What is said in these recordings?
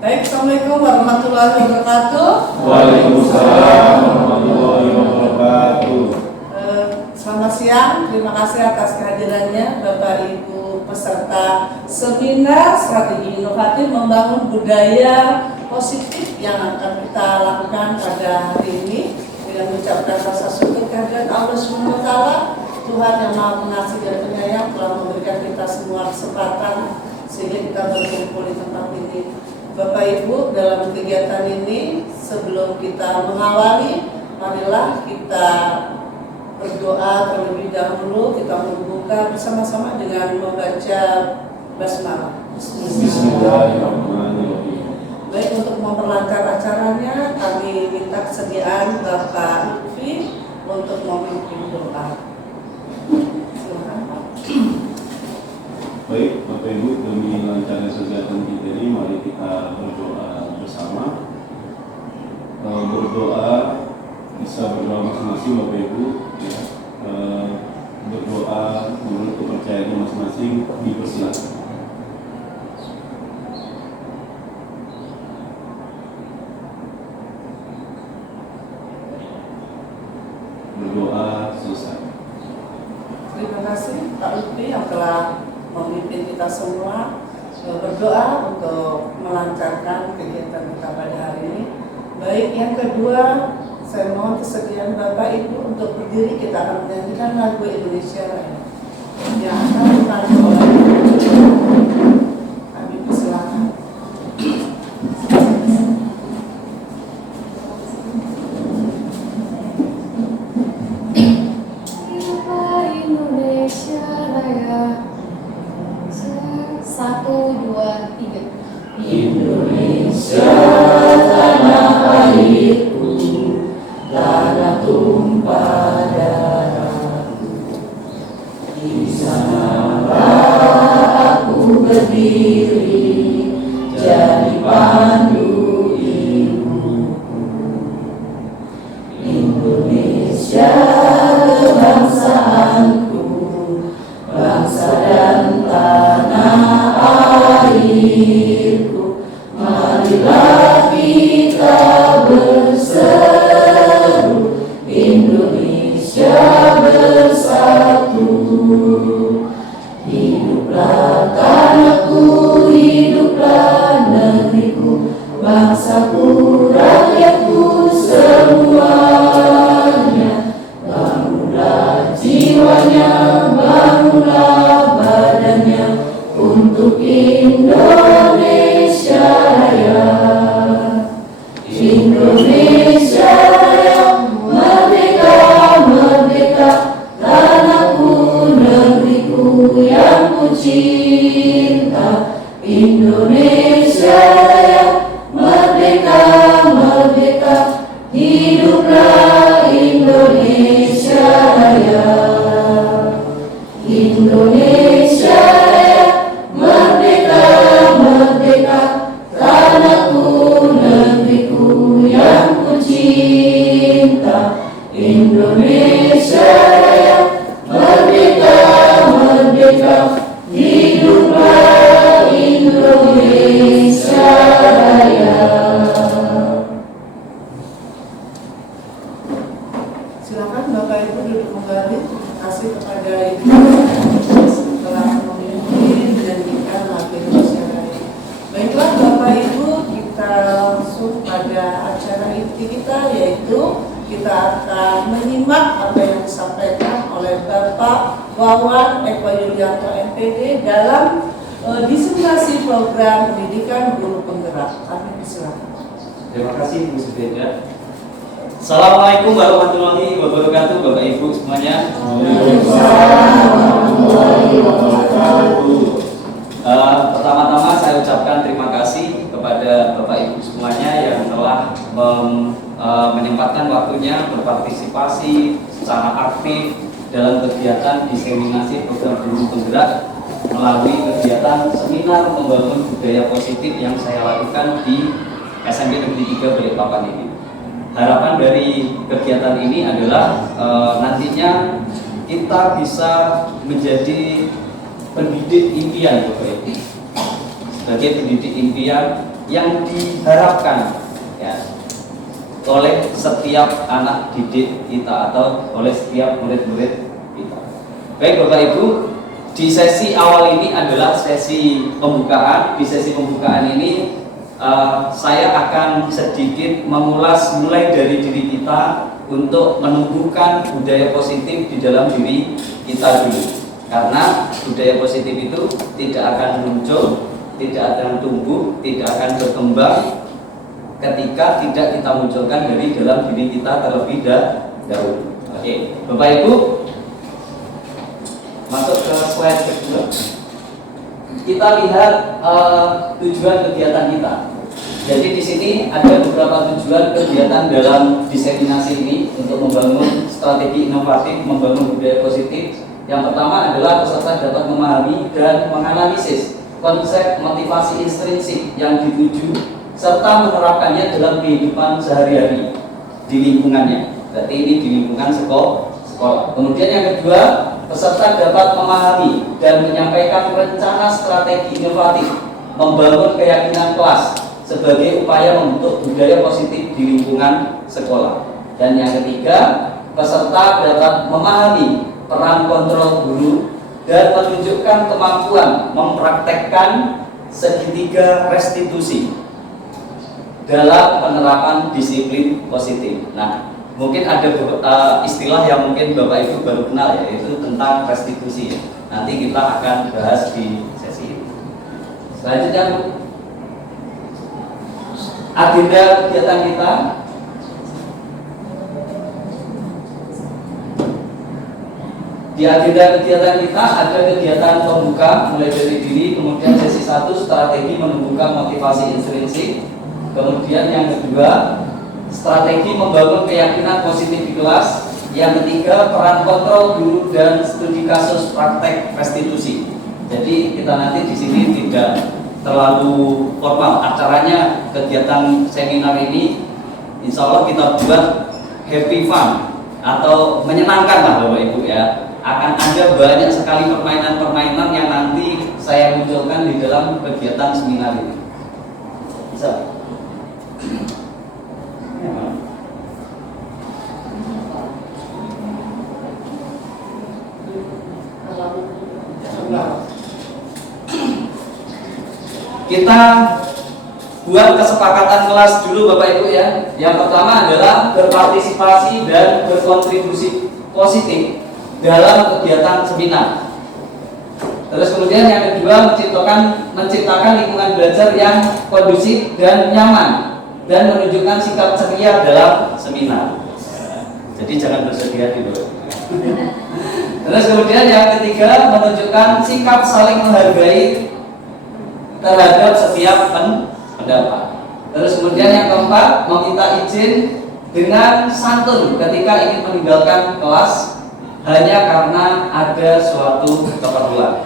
Baik, Assalamualaikum warahmatullahi wabarakatuh. Waalaikumsalam warahmatullahi wabarakatuh. Selamat siang, terima kasih atas kehadirannya Bapak Ibu peserta seminar strategi inovatif membangun budaya positif yang akan kita lakukan pada hari ini dengan mengucapkan rasa syukur kehadirat Allah SWT, Tuhan yang Maha Pengasih dan Penyayang telah memberikan kita semua kesempatan sehingga kita berkumpul di tempat ini. Bapak Ibu, dalam kegiatan ini sebelum kita mengawali, marilah kita berdoa terlebih dahulu. Kita membuka bersama-sama dengan membaca basmalah. Bismillahirrahmanirrahim. Baik, untuk memperlancar acaranya, kami minta kesediaan Bapak Lutfi untuk memimpin doa. Silakan Pak. Baik, Bapak Ibu, demi lancarnya kegiatan kita ini, mari kita berdoa bersama. Berdoa bisa berdoa masing-masing, Bapak Ibu. Ya. Berdoa menurut kepercayaan masing-masing dipersilakan. Berdoa selesai. Terima kasih Pak Lutfi yang telah memimpin kita semua berdoa untuk melancarkan kegiatan kita pada hari ini. Baik, yang kedua, saya mohon kesediaan Bapak Ibu untuk berdiri. Kita akan menyanyikan lagu Indonesia Raya yang akan dipandu oleh kami. Silakan. Indonesia Raya. 1, 2, 3. Indonesia tanah airku, tanah tumpah darahku. Di sanalah aku berdiri, jadi pandu ibuku. Indonesia kebangsaanku, bangsa dan tanah airku. Marilah kita berseru, Indonesia bersatu. Hiduplah tanahku, hiduplah negeriku, bangsaku, rakyatku semuanya. Bangunlah jiwanya, bangunlah badannya untuk Indonesia Raya. Indonesia Raya, merdeka, merdeka, tanahku, negeriku yang ku cinta. Indonesia Raya, merdeka, merdeka, hiduplah Indonesia Raya. Indonesia Raya, merdeka, merdeka, tanahku, negeriku yang ku cinta. Indonesia Raya, merdeka, merdeka, hiduplah Indonesia Raya. Silakan Bapak Ibu duduk kembali. Terima kasih kepada Ibu telah memimpin dan menyanyikan lagu Indonesia Raya. Baiklah Bapak Ibu, kita langsung pada acara inti kita, yaitu kita akan menyimak apa yang disampaikan oleh Bapak Wawan Eko Yulianto MPD dalam diseminasi program pendidikan guru penggerak. Kami persilakan. Terima kasih Bu Sufida. Assalamualaikum warahmatullahi wabarakatuh, Bapak Ibu semuanya. Pertama-tama saya ucapkan terima kasih kepada Bapak Ibu semuanya yang telah menyempatkan waktunya berpartisipasi secara aktif dalam kegiatan diseminasi program guru penggerak melalui kegiatan seminar membangun budaya positif yang saya lakukan di SMP Negeri 3 Balikpapan ini. Harapan dari kegiatan ini adalah nantinya kita bisa menjadi pendidik impian, Bapak Ibu. Sebagai pendidik impian yang diharapkan ya oleh setiap anak didik kita atau oleh setiap murid-murid kita. Baik Bapak Ibu, di sesi awal ini adalah sesi pembukaan. Di sesi pembukaan ini saya akan sedikit mengulas mulai dari diri kita untuk menumbuhkan budaya positif di dalam diri kita dulu. Karena budaya positif itu tidak akan muncul, tidak akan tumbuh, tidak akan berkembang ketika tidak kita munculkan dari dalam diri kita terlebih dahulu. Oke, Bapak Ibu, masuk ke slide kedua. Kita lihat tujuan kegiatan kita. Jadi di sini ada beberapa tujuan kegiatan dalam diseminasi ini untuk membangun strategi inovatif, membangun budaya positif. Yang pertama adalah peserta dapat memahami dan menganalisis konsep motivasi intrinsik yang dituju serta menerapkannya dalam kehidupan sehari-hari di lingkungannya. Berarti ini di lingkungan sekolah. Kemudian yang kedua, peserta dapat memahami dan menyampaikan rencana strategi inovatif membangun keyakinan kelas sebagai upaya membentuk budaya positif di lingkungan sekolah. Dan yang ketiga, peserta dapat memahami peran kontrol guru dan menunjukkan kemampuan mempraktekkan segitiga restitusi dalam penerapan disiplin positif. Nah, mungkin ada istilah yang mungkin Bapak Ibu baru kenal ya, yaitu tentang restitusi. Nanti kita akan bahas di sesi ini. Selanjutnya, agenda kegiatan kita. Di agenda kegiatan kita ada kegiatan pembuka mulai dari diri, kemudian sesi 1 strategi menumbuhkan motivasi intrinsik, kemudian yang kedua strategi membangun keyakinan positif di kelas, yang ketiga peran kontrol guru dan studi kasus praktek restitusi. Jadi kita nanti di sini tidak terlalu formal acaranya, kegiatan seminar ini insya Allah kita buat happy fun atau menyenangkan lah Bapak Ibu ya. Akan ada banyak sekali permainan-permainan yang nanti saya munculkan di dalam kegiatan seminar ini. Bisa? Kita buat kesepakatan kelas dulu Bapak Ibu ya. Yang pertama adalah berpartisipasi dan berkontribusi positif dalam kegiatan seminar. Terus kemudian yang kedua menciptakan lingkungan belajar yang kondusif dan nyaman dan menunjukkan sikap ceria dalam seminar. Jadi jangan bersedih hati Bapak. Terus kemudian yang ketiga menunjukkan sikap saling menghargai terhadap setiap pendapat. Terus kemudian yang keempat meminta izin dengan santun ketika ingin meninggalkan kelas hanya karena ada suatu keperluan.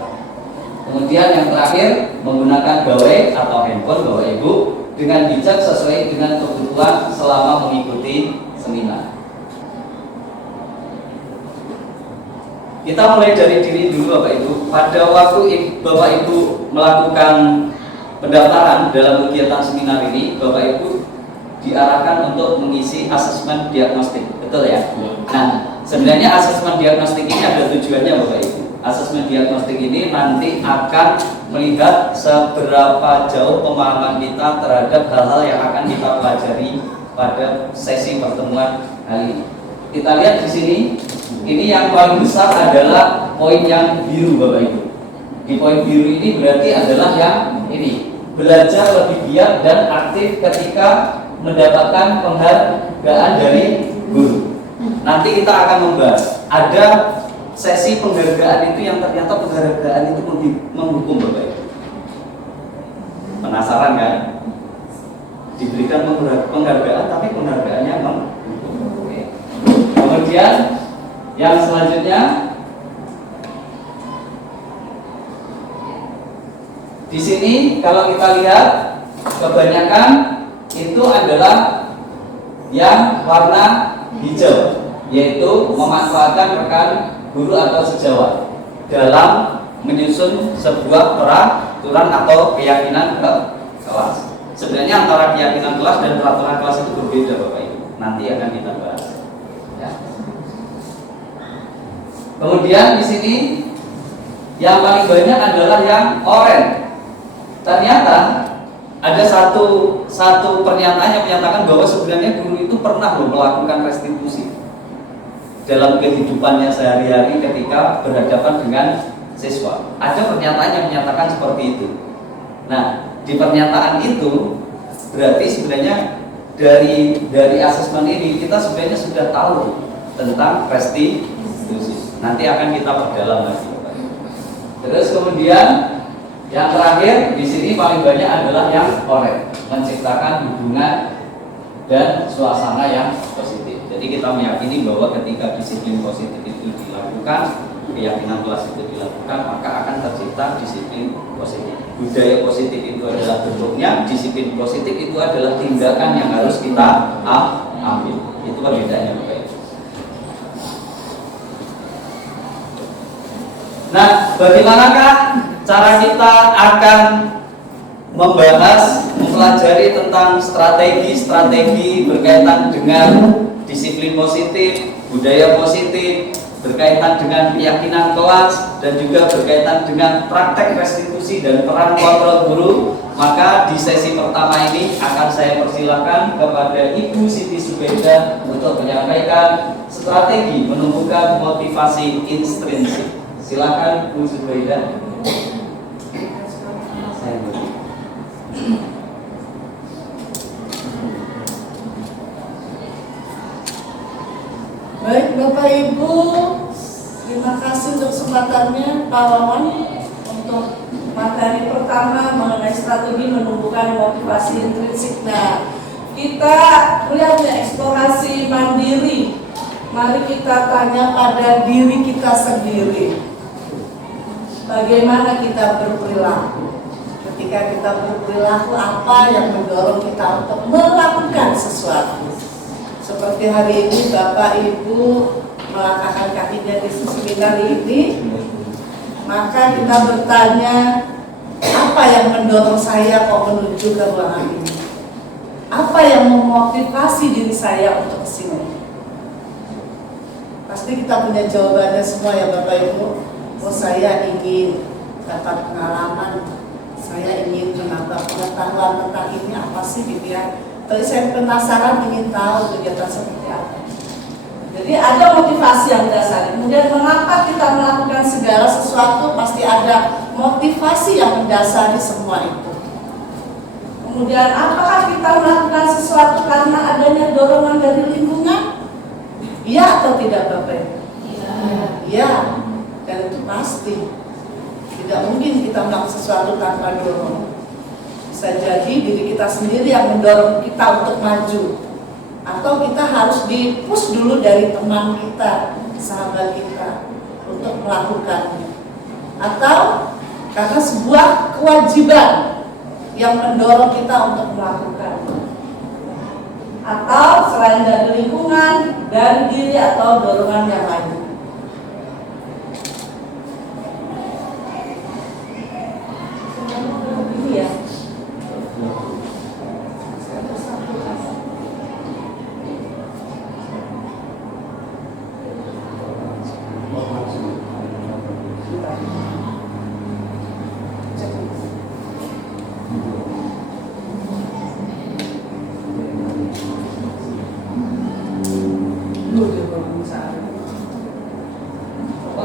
Kemudian yang terakhir menggunakan gawai atau handphone Bapak Ibu dengan bijak sesuai dengan kebutuhan selama mengikuti seminar. Kita mulai dari diri dulu Bapak Ibu. Pada waktu Bapak Ibu melakukan pendaftaran dalam kegiatan seminar ini, Bapak Ibu diarahkan untuk mengisi asesmen diagnostik, betul ya? Nah, sebenarnya asesmen diagnostik ini ada tujuannya Bapak Ibu. Asesmen diagnostik ini nanti akan melihat seberapa jauh pemahaman kita terhadap hal-hal yang akan kita pelajari pada sesi pertemuan kali ini. Kita lihat di sini, ini yang paling besar adalah poin yang biru Bapak Ibu. Di poin biru ini berarti adalah yang ini, belajar lebih giat dan aktif ketika mendapatkan penghargaan dari guru. Nanti kita akan membahas ada sesi penghargaan itu yang ternyata penghargaan itu menghukum Bapak Ibu. Penasaran kan? Diberikan penghargaan tapi penghargaannya menghukum. Kemudian yang selanjutnya di sini kalau kita lihat kebanyakan itu adalah yang warna hijau, yaitu memanfaatkan rekan guru atau sejawat dalam menyusun sebuah peraturan atau keyakinan ke kelas. Sebenarnya antara keyakinan kelas dan peraturan kelas itu berbeda Bapak Ibu. Nanti akan kita bahas. Ya. Kemudian di sini yang paling banyak adalah yang oranye. Ternyata ada satu pernyataan yang menyatakan bahwa sebenarnya guru itu pernah melakukan restitusi dalam kehidupannya sehari-hari ketika berhadapan dengan siswa. Ada pernyataan yang menyatakan seperti itu. Nah, di pernyataan itu berarti sebenarnya dari asesmen ini kita sebenarnya sudah tahu tentang restitusi. Nanti akan kita perdalam lagi. Terus kemudian yang terakhir di sini paling banyak adalah yang oranye, menciptakan hubungan dan suasana yang positif. Jadi kita meyakini bahwa ketika disiplin positif itu dilakukan, keyakinan kelas itu dilakukan, maka akan tercipta disiplin positif. Budaya positif itu adalah bentuknya, disiplin positif itu adalah tindakan yang harus kita ambil. Itu perbedaannya Bapak Ibu. Nah, bagaimanakah cara kita akan membahas, mempelajari tentang strategi berkaitan dengan disiplin positif, budaya positif, berkaitan dengan keyakinan kelas, dan juga berkaitan dengan praktek restitusi dan peran kontrol guru? Maka di sesi pertama ini akan saya persilakan kepada Ibu Siti Subeda untuk menyampaikan strategi menumbuhkan motivasi intrinsik. Silakan Bu Subeda. Baik Bapak Ibu, terima kasih untuk kesempatannya Pak Wawan untuk materi pertama mengenai strategi menumbuhkan motivasi intrinsik. Nah, kita lihat ya, eksplorasi mandiri. Mari kita tanya pada diri kita sendiri. Bagaimana kita berperilaku? Ketika kita berperilaku, apa yang mendorong kita untuk melakukan sesuatu? Seperti hari ini Bapak Ibu melangkahkan kakinya di seminar ini, maka kita bertanya, apa yang mendorong saya kok menuju ke ruangan ini? Apa yang memotivasi diri saya untuk kesini? Pasti kita punya jawabannya semua ya Bapak Ibu. Oh, saya ingin dapat pengalaman, saya ingin menambah pengetahuan tentang ini apa sih gitu ya. Tapi saya penasaran ingin tahu kegiatan seperti apa. Jadi ada motivasi yang dasar. Kemudian mengapa kita melakukan segala sesuatu, pasti ada motivasi yang mendasari semua itu. Kemudian apakah kita melakukan sesuatu karena adanya dorongan dari lingkungan? Iya atau tidak Bapak Ibu? Iya. Dan itu pasti. Tidak mungkin kita melakukan sesuatu tanpa dorongan. Bisa jadi diri kita sendiri yang mendorong kita untuk maju, atau kita harus di-push dulu dari teman kita, sahabat kita untuk melakukannya, atau karena sebuah kewajiban yang mendorong kita untuk melakukannya, atau selain dari lingkungan, dari diri atau dorongan yang lain. Ini ya.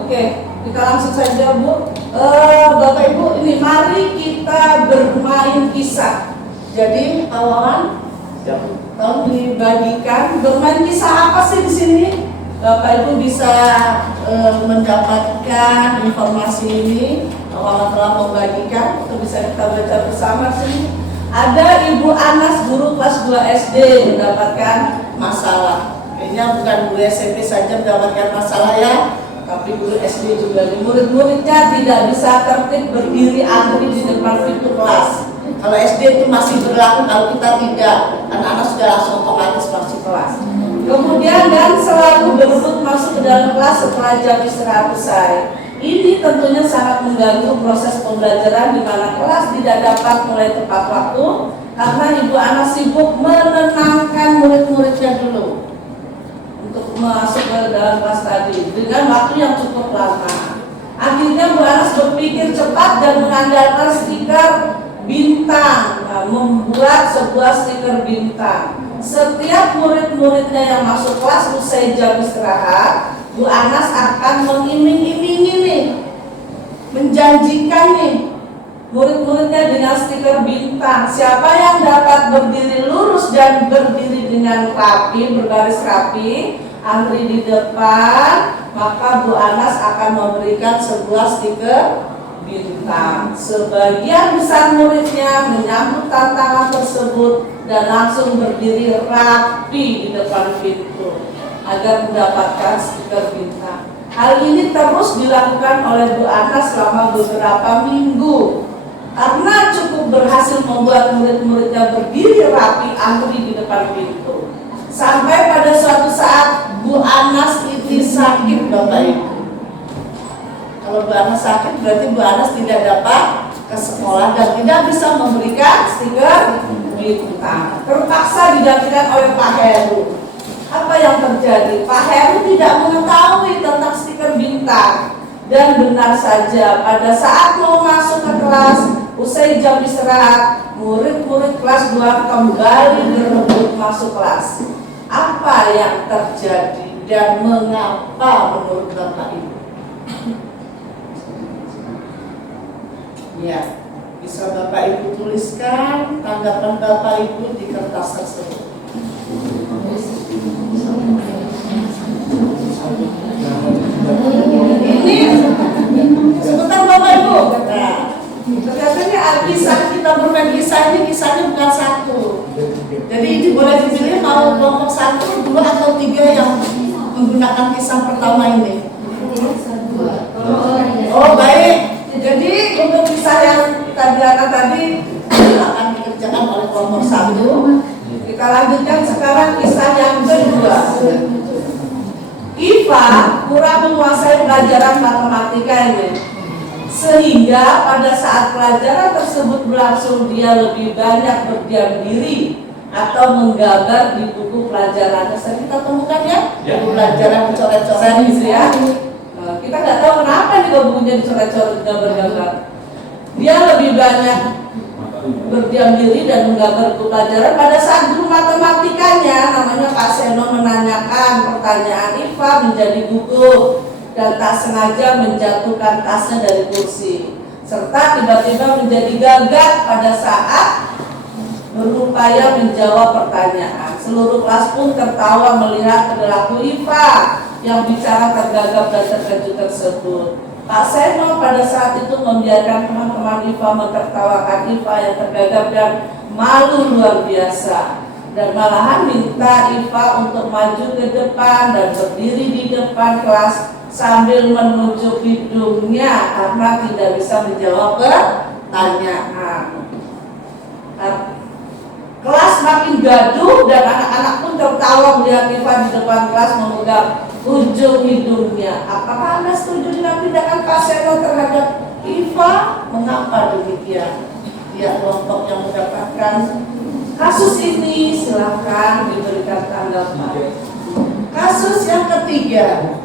Oke, kita langsung saja Bu. Bapak Ibu, ini mari kita bermain kisah. Jadi Pak Wawan, tolong dibagikan bermain kisah apa sih di sini? Bapak Ibu bisa mendapatkan informasi ini. Pak Wawan telah membagikan, itu bisa kita baca bersama sini. Ada Ibu Anas, guru kelas 2 SD mendapatkan masalah. Kayaknya bukan guru SMP saja mendapatkan masalah ya, tapi guru SD juga. Murid-muridnya tidak bisa tertib berdiri antri di depan pintu kelas. Kalau SD itu masih berlaku, kalau kita tidak, anak-anak sudah langsung otomatis masuk kelas. Kemudian dan selalu berebut masuk ke dalam kelas setelah jam istirahat usai. Ini tentunya sangat mengganggu proses pembelajaran di mana kelas tidak dapat mulai tepat waktu karena Ibu Ana sibuk menenangkan murid-muridnya dulu untuk masuk ke dalam kelas tadi dengan waktu yang cukup lama. Akhirnya Bu Anas berpikir cepat dan mengandalkan stiker bintang, membuat sebuah stiker bintang. Setiap murid-muridnya yang masuk kelas usai jam istirahat, Bu Anas akan mengiming-imingi nih, menjanjikan nih murid-muridnya dengan stiker bintang. Siapa yang dapat berdiri lurus dan berdiri dengan rapi, berbaris rapi, antri di depan, maka Bu Anas akan memberikan sebuah stiker bintang. Sebagian besar muridnya menyambut tantangan tersebut dan langsung berdiri rapi di depan pintu agar mendapatkan stiker bintang. Hal ini terus dilakukan oleh Bu Anas selama beberapa minggu. Karena cukup berhasil membuat murid-muridnya berdiri rapi antri di depan pintu. Sampai pada suatu saat Bu Anas itu sakit, Bapak Ibu. Kalau Bu Anas sakit berarti Bu Anas tidak dapat ke sekolah dan tidak bisa memberikan stiker bintang. Terpaksa digantikan oleh Pak Heru. Apa yang terjadi? Pak Heru tidak mengetahui tentang stiker bintang. Dan benar saja, pada saat mau masuk ke kelas, usai jam istirahat, murid-murid kelas 2 kembali berebut masuk kelas. Apa yang terjadi dan mengapa menurut Bapak Ibu? Ya, bisa Bapak Ibu tuliskan tanggapan Bapak Ibu di kertas tersebut. Ini sebentar Bapak Ibu. Nah, ternyata kisah kita bermain kisah ini kisahnya bukan satu. Jadi ini boleh dipilih mau kelompok 1, 2 atau 3 yang menggunakan kisah pertama ini. Oh baik. Jadi untuk kisah yang kita lihat tadi akan dikerjakan oleh kelompok 1. Kita lanjutkan sekarang kisah yang kedua. Iva kurang menguasai pelajaran matematika ini, sehingga pada saat pelajaran tersebut berlangsung dia lebih banyak berdiam diri atau menggambar di buku pelajarannya. Sering kita temukan ya, buku pelajaran coret-coret gitu ya. Kita nggak tahu kenapa nih bukunya dicoret-coret gambar-gambar. Dia lebih banyak berdiam diri dan menggambar buku pelajaran. Pada saat guru matematikanya namanya Pak Seno menanyakan pertanyaan, Iva menjadi gugup dan tak sengaja menjatuhkan tasnya dari kursi, serta tiba-tiba menjadi gagap pada saat berupaya menjawab pertanyaan. Seluruh kelas pun tertawa melihat perilaku Iva yang bicara tergagap dan terkejut tersebut. Pak Seno pada saat itu membiarkan teman-teman Iva mentertawakan Iva yang tergagap dan malu luar biasa, dan malahan minta Iva untuk maju ke depan dan berdiri di depan kelas sambil menunjuk hidungnya karena tidak bisa menjawab pertanyaan. Kelas makin gaduh dan anak-anak pun tertawa melihat Iva di depan kelas memegang ujung hidungnya. Apakah Anda setuju dengan tindakan Pak Seno terhadap Iva? Mengapa demikian? Ya, kelompok yang mendapatkan kasus ini silakan diberikan tanggapan. Kasus yang ketiga,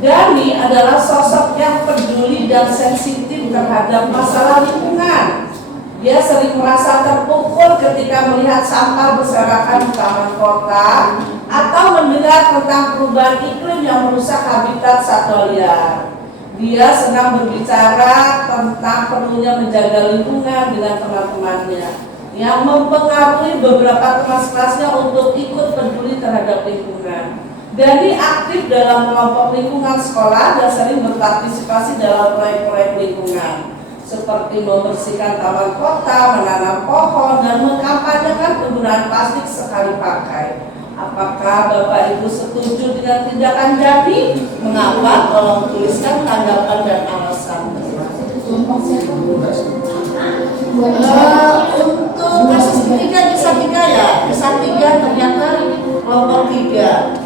Dani adalah sosok yang peduli dan sensitif terhadap masalah lingkungan. Dia sering merasa terpukul ketika melihat sampah berserakan di taman kota atau mendengar tentang perubahan iklim yang merusak habitat satwa liar. Dia sedang berbicara tentang perlunya menjaga lingkungan dengan teman-temannya, yang mempengaruhi beberapa teman kelasnya untuk ikut peduli terhadap lingkungan. Dani aktif dalam kelompok lingkungan sekolah dan sering berpartisipasi dalam proyek-proyek lingkungan, seperti membersihkan taman kota, menanam pohon, dan mengkampanyekan penggunaan plastik sekali pakai. Apakah Bapak Ibu setuju dengan tindakan Dani? Mengapa? Tolong tuliskan tanggapan dan alasan. Untuk kasus ketiga bisa 3 ya, bisa 3 ternyata kelompok 3.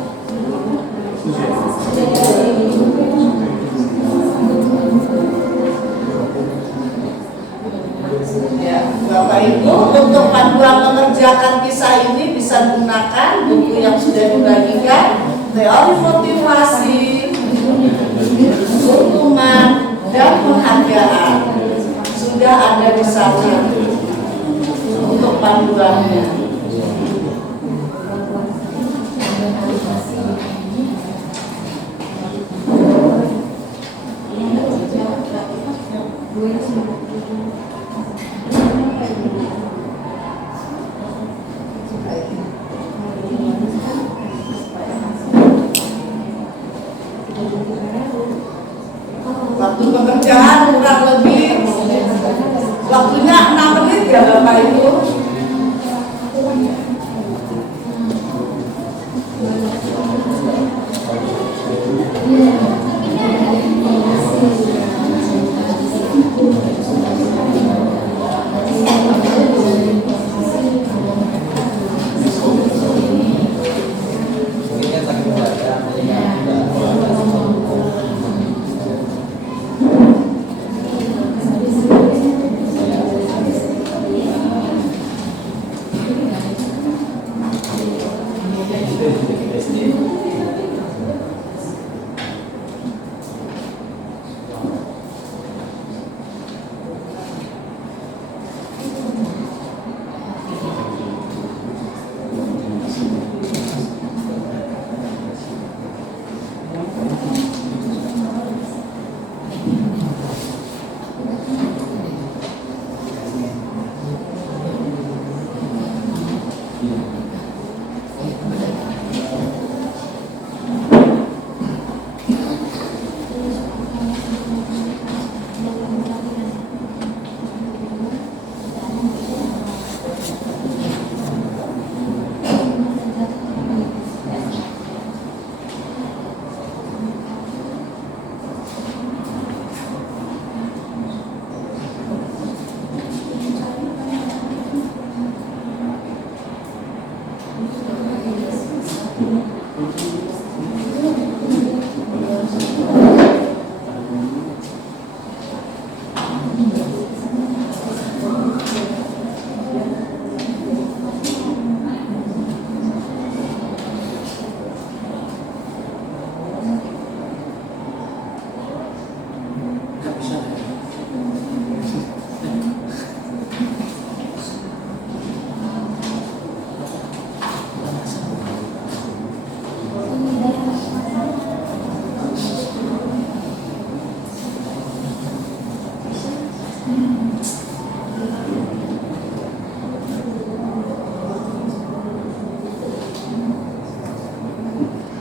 Ya, Bapak Ibu, untuk panduan mengerjakan kisah ini bisa gunakan buku yang sudah dibagikan, teori motivasi, hukuman, dan penghargaan. Sudah ada di sana untuk panduannya. Waktu pekerjaan kurang lebih waktunya 6 menit ya Bapak Ibu.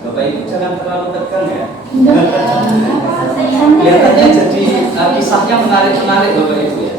Bapak Ibu jangan terlalu tegang ya. Kelihatannya jadi kisahnya menarik-menarik Bapak Ibu ya.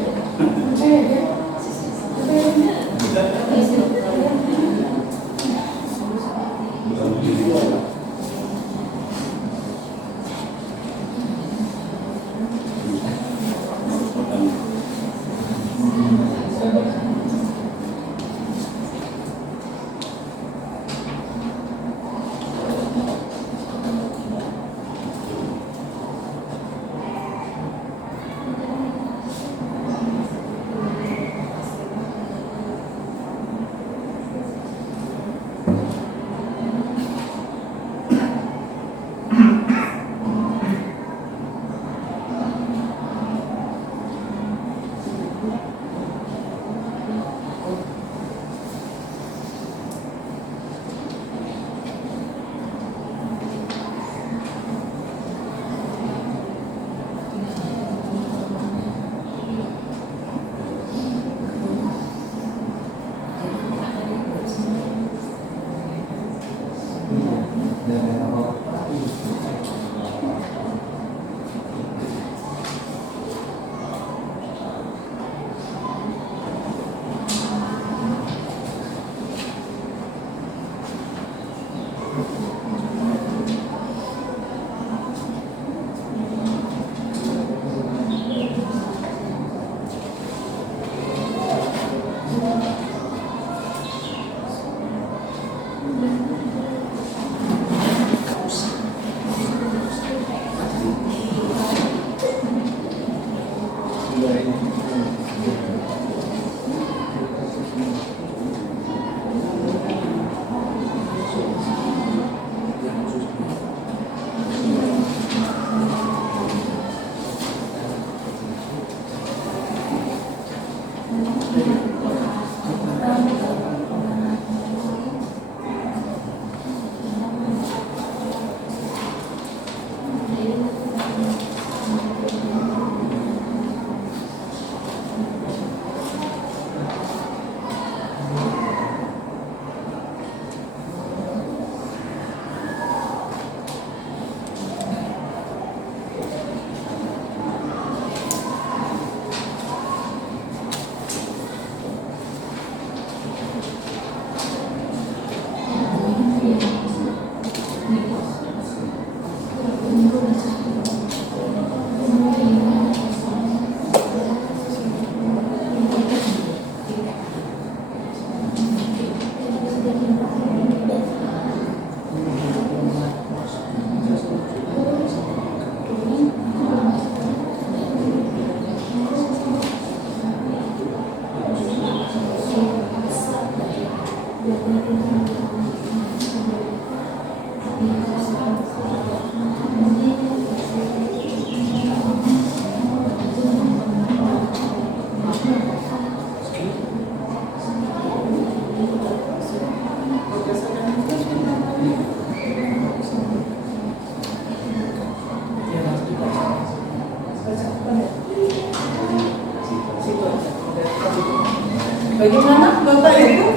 Bagaimana Bapak Ibu?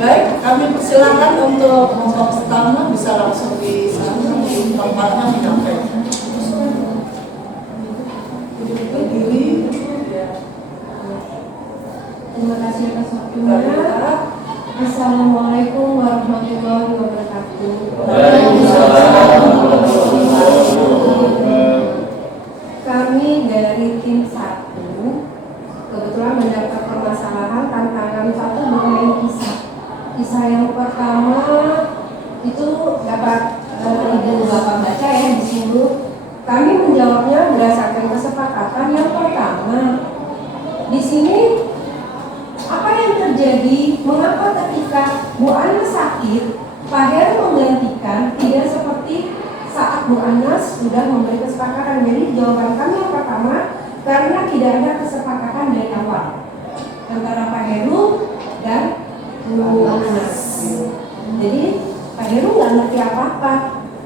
Baik, kami persilakan untuk kelompok pertama bisa langsung di sana di tempatnya menyampaikan. Berdiri. Terima kasih atas waktunya. Assalamualaikum warahmatullahi wabarakatuh. Kami dari tim 1 kebetulan mendapat permasalahan tantangan 1 mengenai kisah. Kisah yang pertama itu dapat Ibu Bapak baca ya di sini. Kami menjawabnya berdasarkan kesepakatan yang pertama. Di sini apa yang terjadi? Mengapa ketika Bu Ana sakit, Pak Heru menggantikan tidak seperti saat Bu Anas sudah memberi kesepakatan? Jadi jawaban kami yang pertama, karena tidak ada kesepakatan dari awal antara Pak Heru dan Bu Anas. Jadi Pak Heru nggak ngerti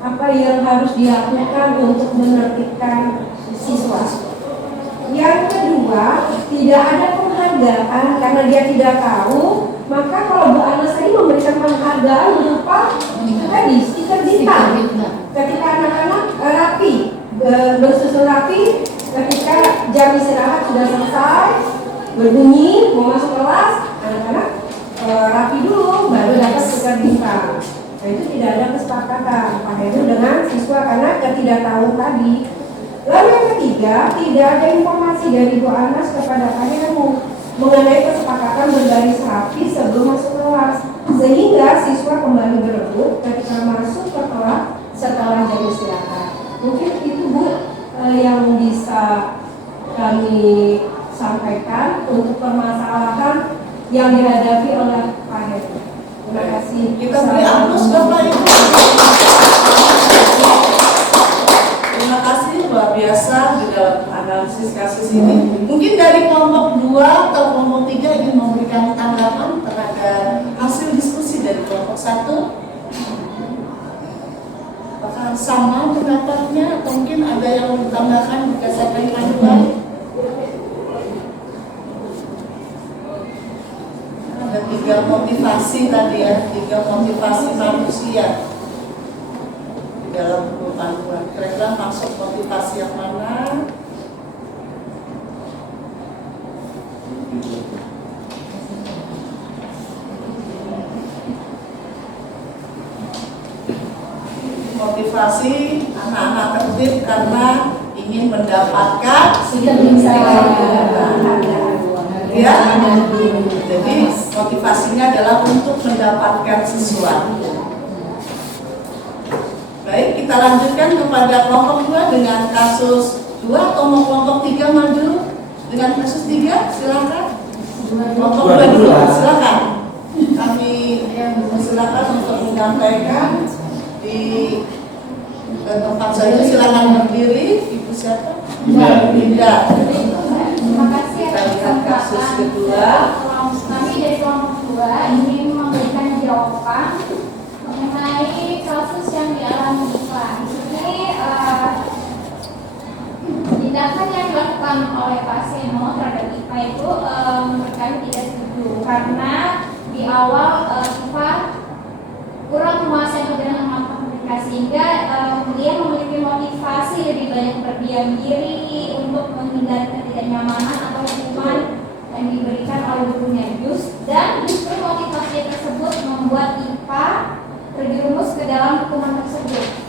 apa yang harus dilakukan untuk menertibkan siswa. Yang kedua, tidak ada penghargaan karena dia tidak tahu. Maka kalau Bu Anas tadi memberikan penghargaan berupa tadi stiker bintang. Ketika anak-anak rapi, bersusun rapi, ketika jam istirahat sudah selesai, berbunyi mau masuk kelas, anak-anak rapi dulu baru dapat stiker bintang. Nah, itu tidak ada kesepakatan Pak Heru dengan siswa karena ketidaktahuan tadi. Lalu yang ketiga, tidak ada informasi dari Bu Anas kepada Pak Heru mengenai kesepakatan berbaris rapi sebelum masuk kelas, sehingga siswa kembali berebut ketika masuk ke kelas setelah jam istirahat. Mungkin itu Bu yang bisa kami sampaikan untuk permasalahan yang dihadapi oleh Pak Heru. Terima kasih. Kita beri aplaus Bapak Ibu. Terima kasih luar biasa di dalam analisis kasus ini. Mungkin dari kelompok 2 atau kelompok 3 ingin memberikan tanggapan terhadap hasil diskusi dari kelompok 1. Apakah sama pendapatnya atau mungkin ada yang mau ditambahkan berdasarkan panduan? Ada 3 motivasi tadi ya, 3 motivasi manusia di dalam buku panduan. Kira-kira maksud motivasi yang mana? Motivasi anak-anak tertib karena ingin mendapatkan ya. Jadi motivasinya adalah untuk mendapatkan sesuatu. Baik, kita lanjutkan kepada kelompok 2 dengan kasus 2 atau mau kelompok 3 maju dengan kasus 3, silakan. Kelompok 2 dulu, silakan. Kami silakan untuk menyampaikan di tempat saya, silakan berdiri. Ibu siapa? Linda. Terima kasih. Kita lihat kasus kedua. berdiam diri, untuk menghindari ketidaknyamanan atau hukuman yang diberikan oleh gurunya. Dan justru motivasi tersebut membuat IPA terjerumus ke dalam hukuman tersebut.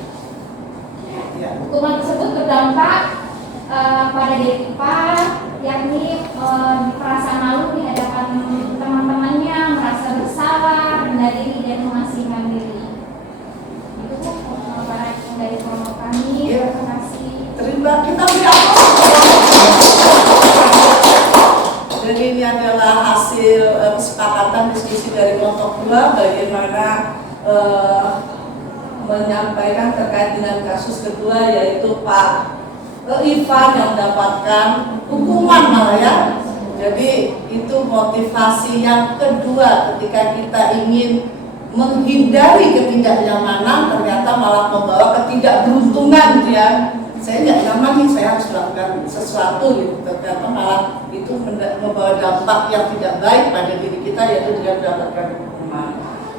Hukuman tersebut berdampak pada diri IPA, yakni merasa malu di hadapan teman-temannya, merasa bersalah, rendah diri, dan mengasihkan diri. Itu pemaparan dari kelompok kami. Terima kasih. Terima kita beri aplaus. Dan ini adalah hasil kesepakatan diskusi dari kelompok 2 bagaimana menyampaikan terkait dengan kasus kedua, yaitu Pak Ivan yang mendapatkan hukuman malah ya. Jadi itu motivasi yang kedua ketika kita ingin menghindari ketidaknyamanan, ternyata malah membawa ketidakberuntungan gitu ya. Saya nggak nyaman nih, saya harus melakukan sesuatu gitu. Ternyata malah itu membawa dampak yang tidak baik pada diri kita, yaitu dengan mendapatkan hukuman.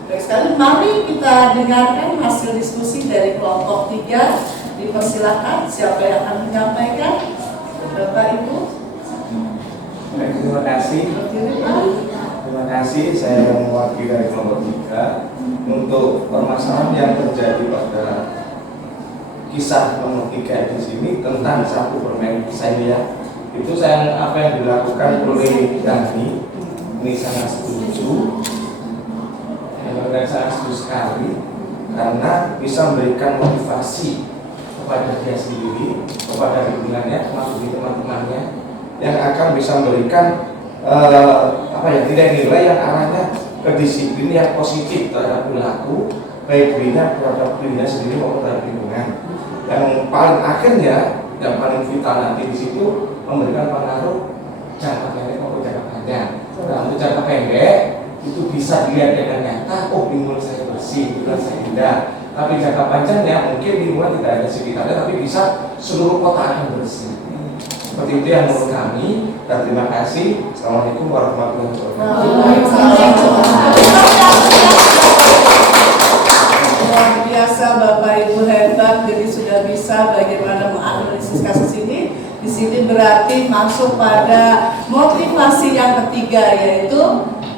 Baik sekali, mari kita dengarkan hasil diskusi dari kelompok 3. Dipersilakan, siapa yang akan menyampaikan? Bapak Ibu. Baik, terima kasih. Terima kasih, saya mewakili dari kelompok 3 untuk permasalahan yang terjadi pada kisah nomor 3 di sini tentang satu permen kisah ini ya. Itu apa yang dilakukan oleh Dani, ini sangat setuju. Dan sangat setuju sekali karena bisa memberikan motivasi kepada dia sendiri, kepada lingkungannya, termasuk teman-temannya, yang akan bisa memberikan nilai yang arahnya ke disiplin yang positif terhadap perilaku, baik dirinya terhadap dirinya sendiri maupun terhadap lingkungan. Yang paling akhirnya, yang paling vital nanti di situ memberikan pengaruh jangka pendek maupun jangka panjang. Nah, untuk jangka pendek itu bisa dilihat dengan nyata, oh lingkungan saya bersih, lingkungan saya indah. Tapi jangka panjangnya mungkin lingkungan tidak ada sekitarnya, tapi bisa seluruh kota akan bersih. Seperti itu yang menurut kami. Dan terima kasih. Assalamualaikum warahmatullahi wabarakatuh. Luar biasa Bapak Ibu hebat, jadi sudah bisa bagaimana menganalisis kasus ini. Di sini berarti masuk pada motivasi yang ketiga, yaitu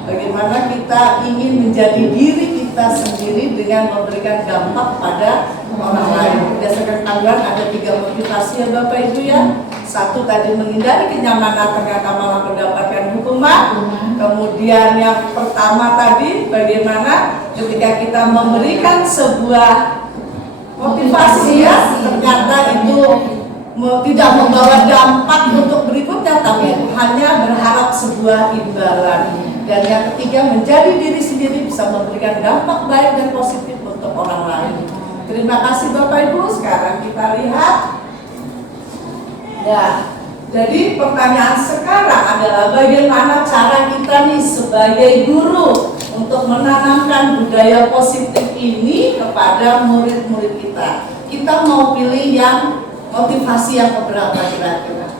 bagaimana kita ingin menjadi diri kita sendiri dengan memberikan dampak pada orang lain. Berdasarkan anggaran ada 3 motivasi ya Bapak Ibu ya. 1 tadi menghindari kenyamanan, ternyata malah mendapatkan hukuman. Kemudian yang pertama tadi bagaimana ketika kita memberikan sebuah motivasi ya, ternyata itu tidak membawa dampak untuk berikutnya, tapi hanya berharap sebuah imbalan. Dan yang ketiga, menjadi diri sendiri bisa memberikan dampak baik dan positif untuk orang lain. Terima kasih Bapak Ibu. Sekarang kita lihat. Ya, jadi pertanyaan sekarang adalah bagaimana cara kita nih sebagai guru untuk menanamkan budaya positif ini kepada murid-murid kita. Kita mau pilih yang motivasi yang keberapa kira-kira?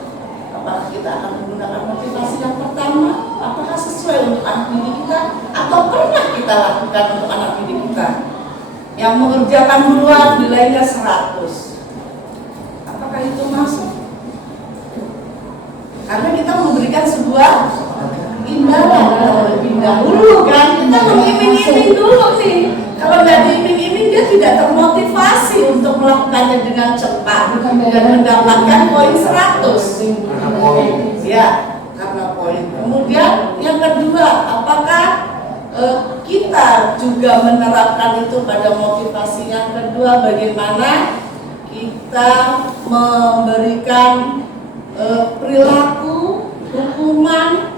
Apakah kita akan menggunakan motivasi yang pertama? Apakah sesuai untuk anak didik kita? Atau pernah kita lakukan untuk anak didik kita? Yang mengerjakan duluan nilainya 100. Apakah itu masuk? Karena kita memberikan sebuah imbalan lebih dahulu kan. Kita mengiming-iming dulu nih. Kalau nggak diiming-iming dia tidak termotivasi untuk melakukannya dengan cepat dan mendapatkan poin 100. Ya, karena poin. Kemudian yang kedua, apakah kita juga menerapkan itu pada motivasi yang kedua? Bagaimana kita memberikan perilaku hukuman?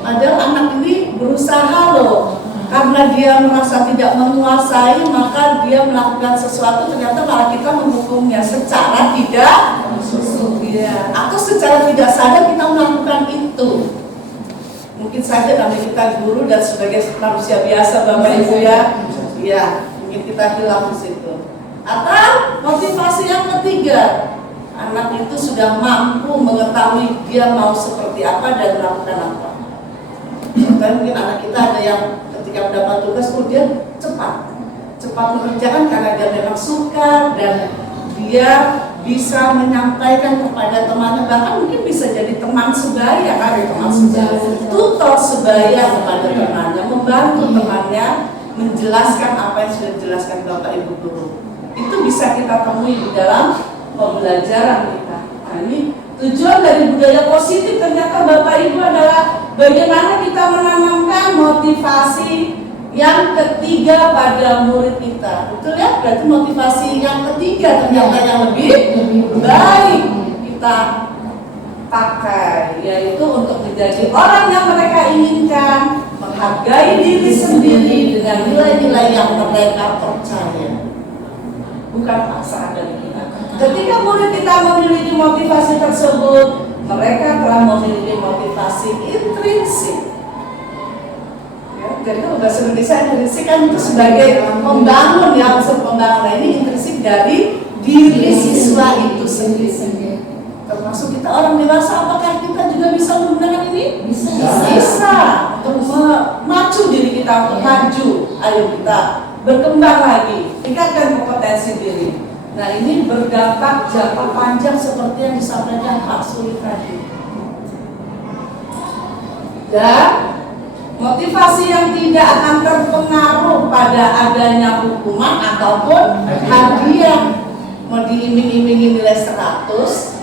Padahal anak ini berusaha loh, karena dia merasa tidak menguasai, maka dia melakukan sesuatu, ternyata malah kita menghukumnya secara tidak ya, atau secara tidak sadar kita melakukan itu. Mungkin saja namanya kita guru dan sebagai manusia biasa Bapak Ibu ya, ya mungkin kita hilang di situ. Atau motivasi yang ketiga, anak itu sudah mampu mengetahui dia mau seperti apa dan melakukan apa. Contohnya mungkin anak kita ada yang ketika mendapat tugas kemudian cepat mengerjakan karena dia memang suka dan dia bisa menyampaikan kepada temannya, bahkan mungkin bisa jadi teman sebaya kan, teman sebaya, tutor sebaya kepada temannya, membantu temannya menjelaskan apa yang sudah dijelaskan Bapak Ibu guru. Itu bisa kita temui di dalam pembelajaran kita. Nah, ini tujuan dari budaya positif ternyata Bapak Ibu adalah bagaimana kita menanamkan motivasi yang ketiga pada murid kita. Betul ya? Berarti motivasi yang ketiga ternyata yang lebih baik kita pakai, yaitu untuk menjadi orang yang mereka inginkan, menghargai diri sendiri dengan nilai-nilai yang mereka percaya, bukan paksaan dari kita. Ketika murid kita memiliki motivasi tersebut, mereka telah memiliki motivasi intrinsik. Jadi kalau bahasa Indonesia intrinsik kan itu sebagai membangun, ya, unsur pembangunan ini intrinsik dari diri siswa itu sendiri. Termasuk kita orang dewasa, apakah kita juga bisa menggunakan ini? Bisa. Untuk memacu diri kita untuk maju. Ayo kita berkembang lagi, tingkatkan kompetensi diri. Nah, ini berdampak jangka panjang seperti yang disampaikan Pak Suli tadi. Dan motivasi yang tidak akan terpengaruh pada adanya hukuman ataupun hadiah, mau diiming-imingi nilai 100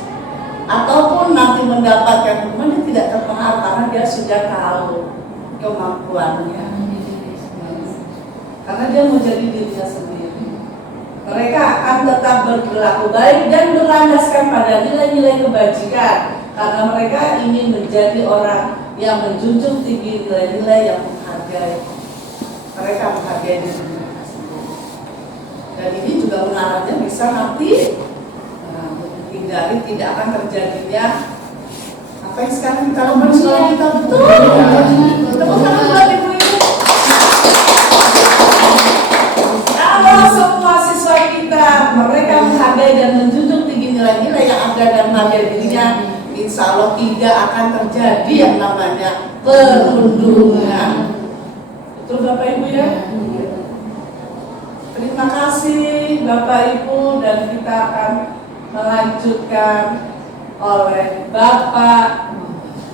ataupun nanti mendapatkan hukuman, dia tidak terpengaruh karena dia sudah tahu kemampuannya, karena dia mau jadi dirinya sendiri. Mereka akan tetap berperilaku baik dan berlandaskan pada nilai-nilai kebajikan, karena mereka ingin menjadi orang yang menjunjung tinggi nilai-nilai yang menghargai. Mereka menghargai diri mereka sendiri. Dan ini juga mengarahnya bisa nanti menghindari tidak akan terjadinya apa yang sekarang kita lakukan di sekolah kita. Betul. Tepuk tangan buat ibu-ibu. Kalau semua siswa kita mereka menghargai dan menjunjung tinggi nilai-nilai yang ada dan menghargai dirinya, insya Allah tidak akan terjadi yang namanya perundungan. Betul Bapak Ibu ya? Terima kasih Bapak Ibu, dan kita akan melanjutkan oleh Bapak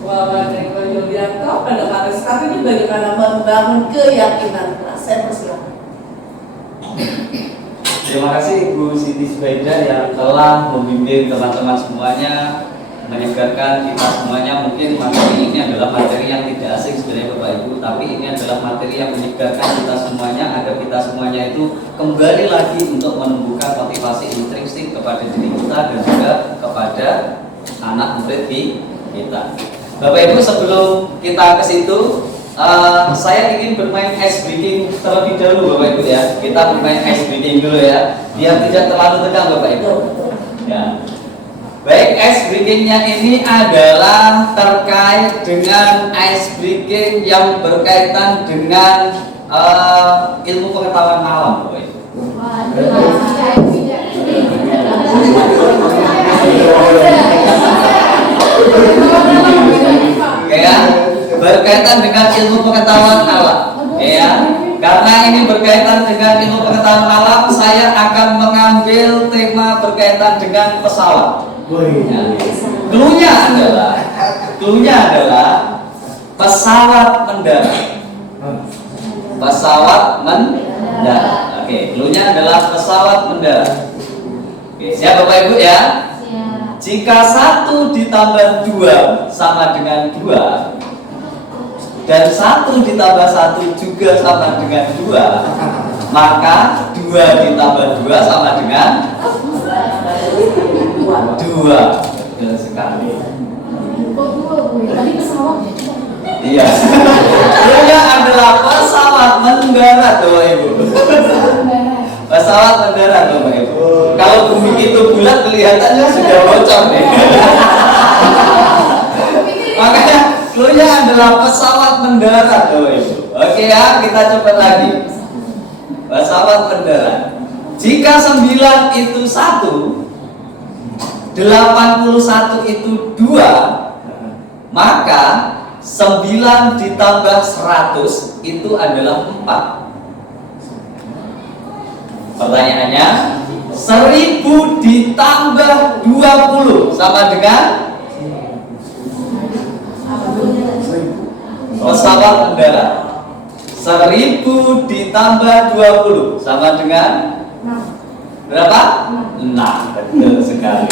Wawan Eko Yulianto pada hari saat ini bagaimana membangun keyakinan kelas. Saya persilakan. Terima kasih Ibu Siti Zubaida yang telah membimbing teman-teman semuanya, menyegarkan kita semuanya. Mungkin materi ini adalah materi yang tidak asing sebenarnya Bapak Ibu, tapi ini adalah materi yang menyegarkan kita semuanya agar kita semuanya itu kembali lagi untuk menumbuhkan motivasi intrinsik kepada diri kita dan juga kepada anak murid kita. Bapak Ibu, sebelum kita ke situ, saya ingin bermain ice breaking terlebih dahulu Bapak Ibu ya. Kita bermain ice breaking dulu ya, biar tidak terlalu tegang Bapak Ibu ya. Baik, ice breakingnya ini adalah terkait dengan ice breaking yang berkaitan dengan ilmu pengetahuan alam Bapak Ibu. Ya, berkaitan dengan ilmu pengetahuan alam. Ya, karena ini berkaitan dengan ilmu pengetahuan alam, saya akan mengambil tema berkaitan dengan pesawat. Ya. Cluenya adalah pesawat mendarat. Pesawat mendarat. Oke, cluenya adalah pesawat mendarat. Oke, siap Bapak Ibu ya? Jika 1 ditambah 2 sama dengan 2 dan 1 ditambah 1 juga sama dengan 2, maka 2 ditambah 2 sama dengan 2. Betul sekali. Tadi pesawat ya? Iya. Cluenya adalah pesawat mendarat Bapak Ibu. Pesawat mendarat Bapak Ibu. Kalau bumi itu bulat kelihatannya sudah bocor nih. Makanya cluenya adalah pesawat mendarat Bapak Ibu. Oke ya, kita coba lagi. Pesawat mendarat. Jika 9 itu 1, 81 itu 2, maka 9 ditambah 100 itu adalah 4. Pertanyaannya, 1000 ditambah 20 sama dengan pesawat mendarat. 1000 ditambah 20 sama dengan berapa? 6. Betul sekali.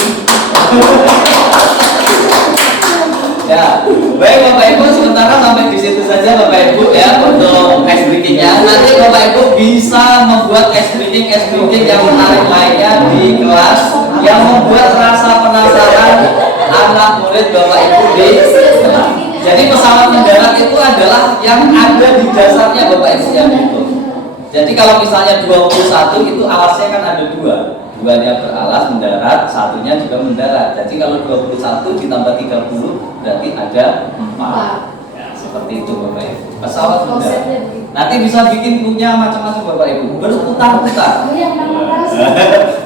Ya, baik Bapak Ibu, sementara sampai di situ saja Bapak Ibu ya untuk ice breakingnya. Nanti Bapak Ibu bisa membuat ice breaking yang menarik lainnya di kelas yang membuat rasa penasaran anak murid Bapak Ibu di kelas. Jadi pesawat mendarat itu adalah yang ada di dasarnya Bapak Ibu yang itu. Jadi kalau misalnya 21 itu alasnya kan ada 2. Duanya beralas mendarat, satunya juga mendarat. Jadi kalau 21 ditambah 30 berarti ada 4. Ya, seperti itu Bapak Ibu. Pesawat mendarat. Nanti bisa bikin punya macam-macam Bapak Ibu. Berputar-putar.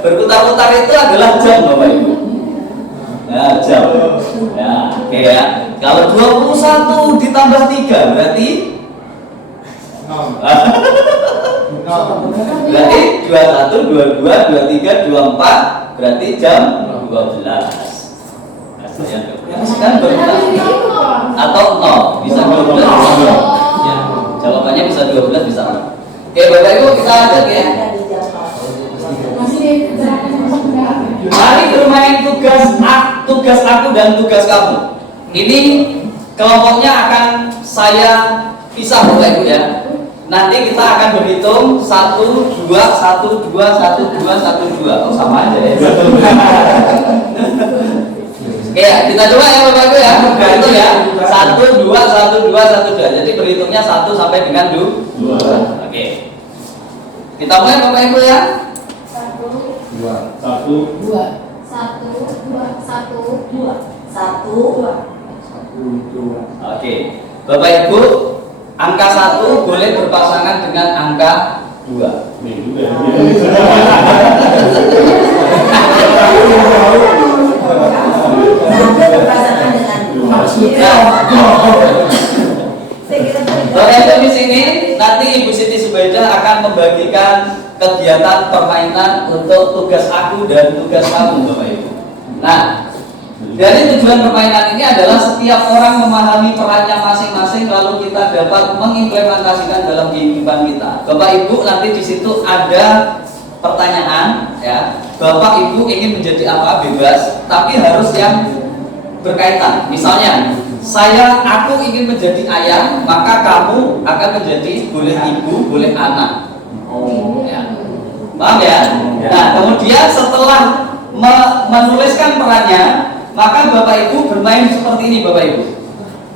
Berputar-putar itu adalah jam Bapak Ibu. Nah, jam. Ya, oke ya. Kalau 21 ditambah 3 berarti berarti 21, 22, 23, 24 berarti jam 12. Kan berputar atau 0 bisa 12 ya, jawabannya bisa 12 bisa 0. Oke Bapak Ibu kita lanjut ya. Mari bermain tugas aku dan tugas kamu. Ini kelompoknya akan saya pisah Bapak Ibu ya. Nanti kita akan berhitung 1, 2, 1, 2, 1, 2, 1, 2. Oh sama aja ya. Oke ya, kita coba ya Bapak Ibu ya. Berhitung ya. 1, 2, 1, 2, 1, 2. Jadi berhitungnya 1 sampai dengan 2. Oke. Kita mulai Bapak Ibu ya. 1, 1, 2, 2. Oke. Bapak Ibu, angka 1 boleh berpasangan dengan angka 2. ini juga ya. Bapak Ibu di sini nanti Ibu Siti Subaidah akan membagikan kegiatan permainan untuk tugas aku dan tugas kamu Bapak Ibu. Nah, dari tujuan permainan ini adalah setiap orang memahami perannya masing-masing lalu kita dapat mengimplementasikan dalam kehidupan kita. Bapak Ibu nanti di situ ada pertanyaan ya. Bapak Ibu ingin menjadi apa bebas, tapi harus yang berkaitan. Misalnya, aku ingin menjadi ayah, maka kamu akan menjadi boleh ibu, boleh anak. Ya. Paham ya? Nah, kemudian setelah menuliskan perannya, maka Bapak Ibu bermain seperti ini Bapak Ibu.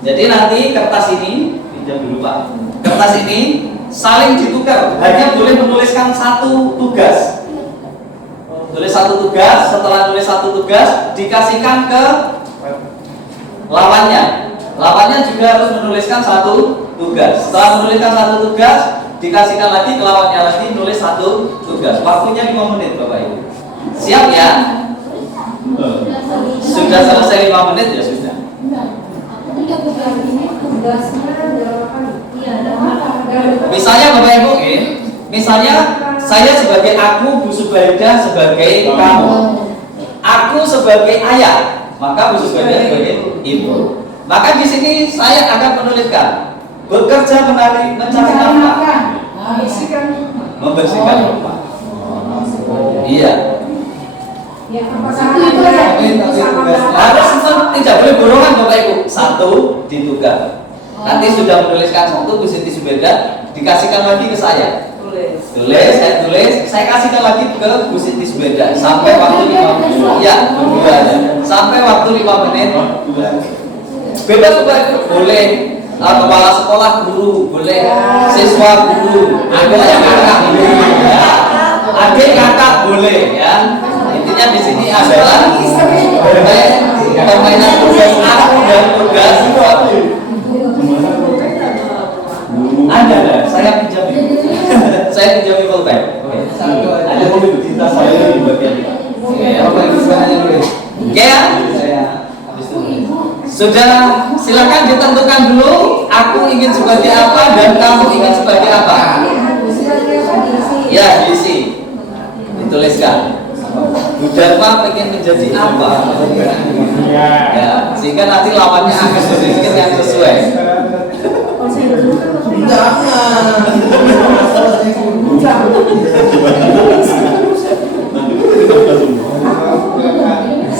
Jadi nanti kertas ini, pinjam dulu Pak. Kertas ini saling ditukar, hanya boleh menuliskan satu tugas. Tulis satu tugas, setelah tulis satu tugas dikasihkan ke lawannya. Lawannya juga harus menuliskan satu tugas. Setelah menuliskan satu tugas, dikasihkan lagi ke lawannya lagi nulis satu tugas. Waktunya 5 menit Bapak Ibu. Siap ya? Sudah selesai 5 menit ya sudah. Misalnya Bapak Ibu, misalnya saya sebagai aku, Bu Subaidah sebagai kamu. Aku sebagai ayah, maka Bu Subaidah sebagai ibu. Maka di sini saya akan menuliskan bekerja mencari nafkah, membersihkan rumah. Iya. Harus tidak boleh borongan Bapak Ibu. Satu ditukar. Nanti sudah menuliskan satu Bu Siti Subaidah dikasihkan lagi ke saya. Tulis, saya kasihkan lagi ke Bu Siti Subaidah sampai waktu 5 menit. Ya, berdua aja. Sampai waktu 5 menit. Bebas Bapak Ibu, boleh kepala sekolah guru, boleh siswa guru, ada yang kakak guru, ya. Adik kakak boleh ya. Intinya di sini adalah permainan tugas aku dan tugas kamu. Ada, saya pinjam. Saya pinjam pulpen. Ada mobil cinta saya di bagian ini. Oke ya. Sudah, silakan ditentukan dulu. Aku ingin sebagai apa dan kamu ingin sebagai apa. Ya, diisi. Dituliskan. Bu Dharma pengen menjadi apa? Ya, sehingga nanti lawannya akan berpikir yang sesuai.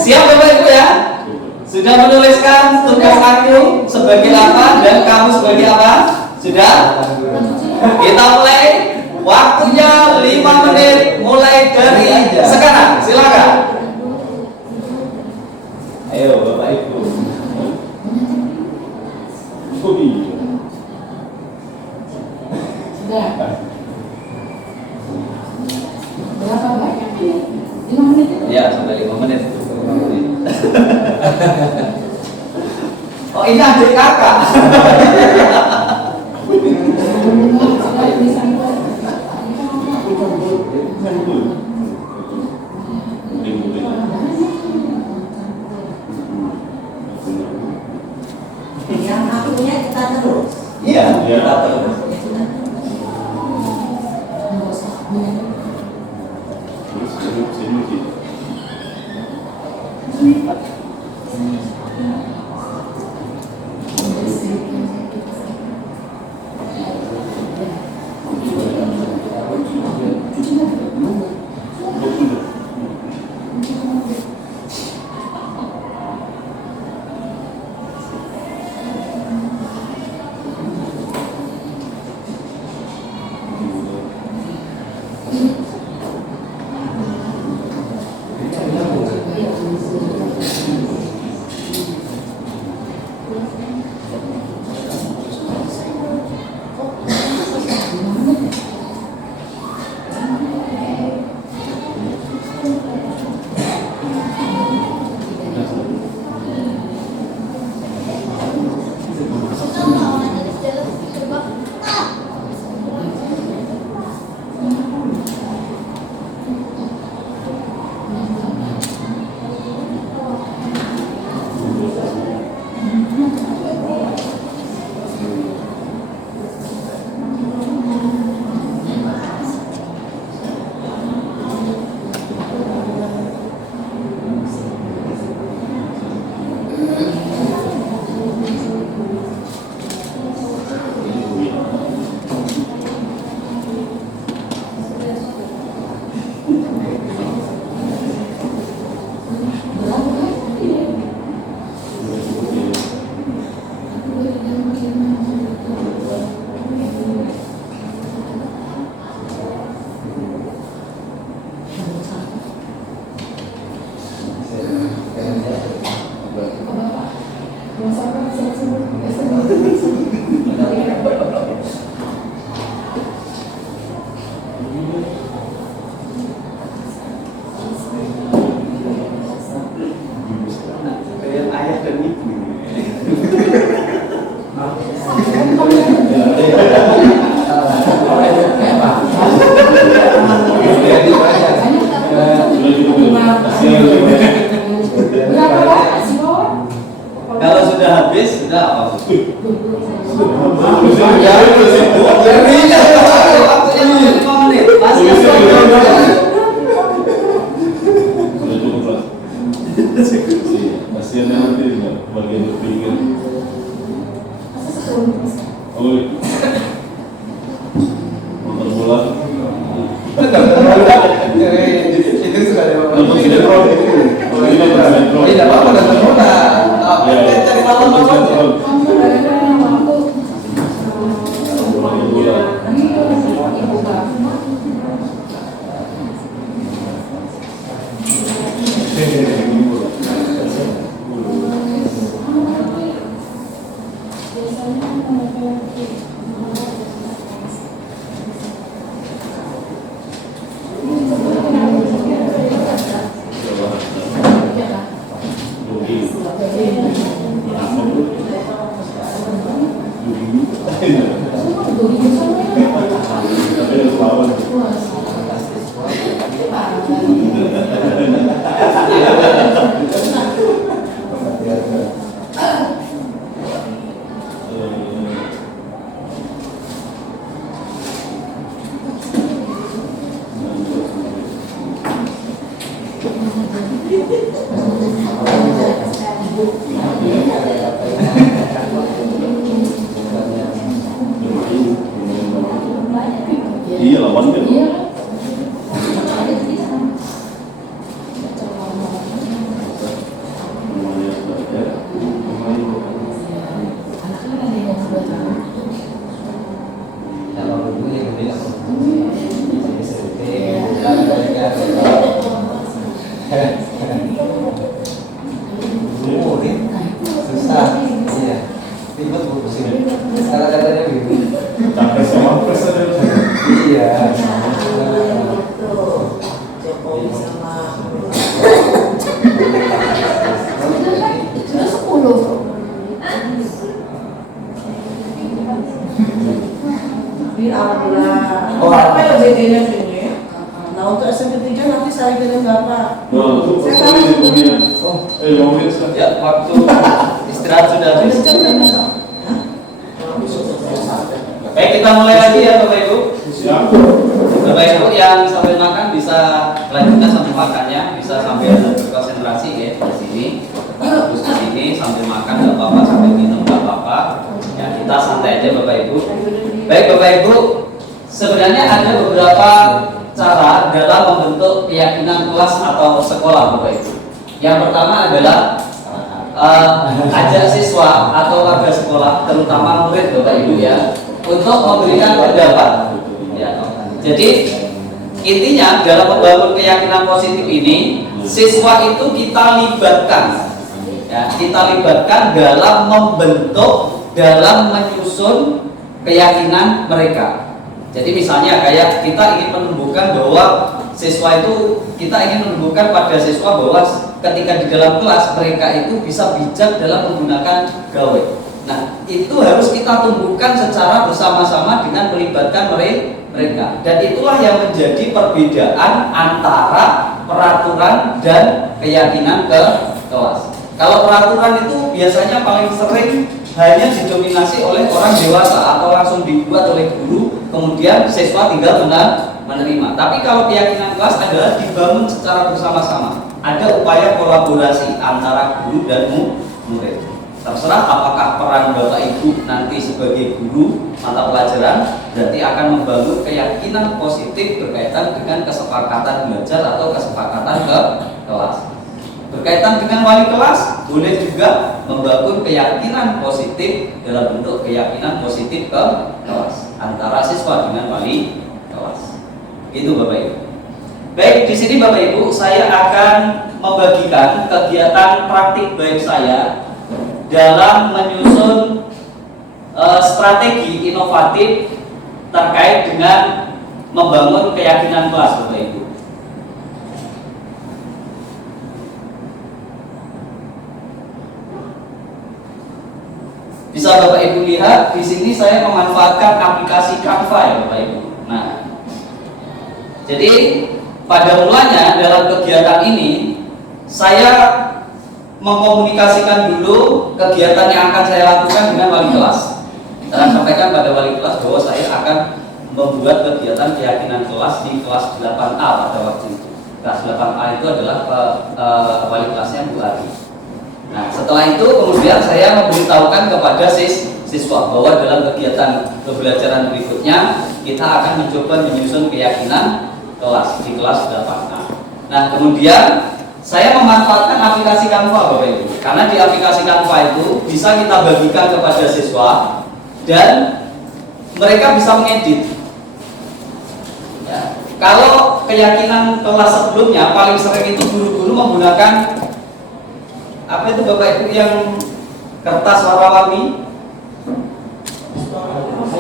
Siap Bapak Ibu ya? Sudah menuliskan tugas aku sebagai apa dan kamu sebagai apa? Sudah? Kita mulai. Waktunya 5 menit mulai dari sekarang. Silakan. Ayo Bapak Ibu. Oh iya. Sudah. Berapa banyak? 5 menit itu? Ya, sudah 5 menit. Oh, ini adik kakak. Sudah bisa. Yang akunya kita terus. Iya, kita terus. Iya. Semuanya belajar. Kembali Anak-anak ada yang 2 tahun. Kalau dulu yang gede apa? Susah. Iya. Ribet bu pusing. Kata-katanya bingung. capek sama presiden. Iya. Jokowi sama Sudah 10. Di aula. Oh, Apa ya bedanya ini? Nah untuk SMP 3 nanti saya kirim Bapak. Nah, itu Saya persoalan kan- ini. Yang bisa. Ya, waktu istirahat sudah habis. Baik, kita mulai lagi ya Bapak Ibu. Siap. Bapak Ibu yang sambil makan bisa lanjutkan sambil makannya, bisa sambil berkonsentrasi ya di sini. Terus di sini sambil makan nggak apa-apa, sambil minum nggak apa-apa. Ya kita santai aja Bapak Ibu. Baik Bapak Ibu, sebenarnya ada beberapa cara dalam membentuk keyakinan kelas atau sekolah Bapak Ibu. Yang pertama adalah ajak siswa atau warga sekolah, terutama murid Bapak Ibu ya, untuk memberikan pendapat. Ya. Jadi intinya dalam membangun keyakinan positif ini, siswa itu kita libatkan, ya, kita libatkan dalam membentuk, dalam menyusun keyakinan mereka. Jadi misalnya kayak kita ingin menumbuhkan bahwa siswa itu, kita ingin menumbuhkan pada siswa bahwa ketika di dalam kelas mereka itu bisa bijak dalam menggunakan gawai. Nah, itu harus kita tumbuhkan secara bersama-sama dengan melibatkan mereka. Dan itulah yang menjadi perbedaan antara peraturan dan keyakinan ke kelas. Kalau peraturan itu biasanya paling sering hanya didominasi oleh orang dewasa atau langsung dibuat oleh guru, kemudian siswa tinggal menerima. Tapi kalau keyakinan kelas adalah dibangun secara bersama-sama. Ada upaya kolaborasi antara guru dan murid. Terserah apakah peran Bapak Ibu nanti sebagai guru mata pelajaran, berarti akan membangun keyakinan positif berkaitan dengan kesepakatan belajar atau kesepakatan ke kelas. Berkaitan dengan wali kelas, boleh juga membangun keyakinan positif dalam bentuk keyakinan positif ke kelas antara siswa dengan wali kelas. Itu Bapak Ibu. Baik, di sini Bapak Ibu, saya akan membagikan kegiatan praktik baik saya dalam menyusun strategi inovatif terkait dengan membangun keyakinan kelas Bapak Ibu. Bisa Bapak Ibu lihat di sini saya memanfaatkan aplikasi Canva ya Bapak Ibu. Nah, jadi pada mulanya dalam kegiatan ini saya mengkomunikasikan dulu kegiatan yang akan saya lakukan dengan wali kelas. Saya sampaikan pada wali kelas bahwa saya akan membuat kegiatan keyakinan kelas di kelas 8A pada waktu itu. Kelas 8A itu adalah wali kelasnya Bu Ari. Nah, setelah itu kemudian saya memberitahukan kepada siswa bahwa dalam kegiatan pembelajaran berikutnya kita akan mencoba menyusun keyakinan kelas di kelas 8A. Nah, kemudian saya memanfaatkan aplikasi Canva Bapak Ibu. Karena di aplikasi Canva itu bisa kita bagikan kepada siswa dan mereka bisa mengedit. Ya, kalau keyakinan kelas sebelumnya paling sering itu guru-guru menggunakan apa itu Bapak Ibu yang kertas warna-warni,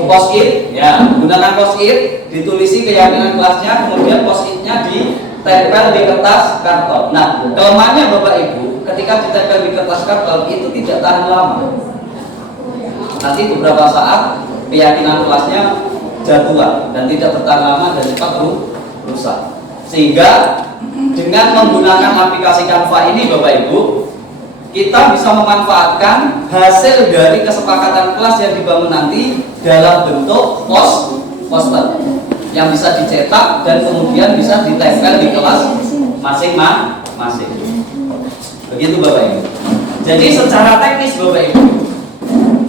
post-it, ya, menggunakan post-it, ditulisi keyakinan kelasnya, kemudian post-itnya ditempel di kertas karton. Nah, kelemahannya Bapak Ibu, ketika ditempel di kertas karton itu tidak tahan lama. Nanti beberapa saat keyakinan kelasnya jatuh dan tidak bertahan lama dan cepat rusak. Sehingga dengan menggunakan aplikasi Canva ini Bapak Ibu, kita bisa memanfaatkan hasil dari kesepakatan kelas yang dibangun nanti dalam bentuk poster yang bisa dicetak dan kemudian bisa ditempel di kelas masing-masing. Begitu Bapak Ibu. Jadi secara teknis Bapak Ibu,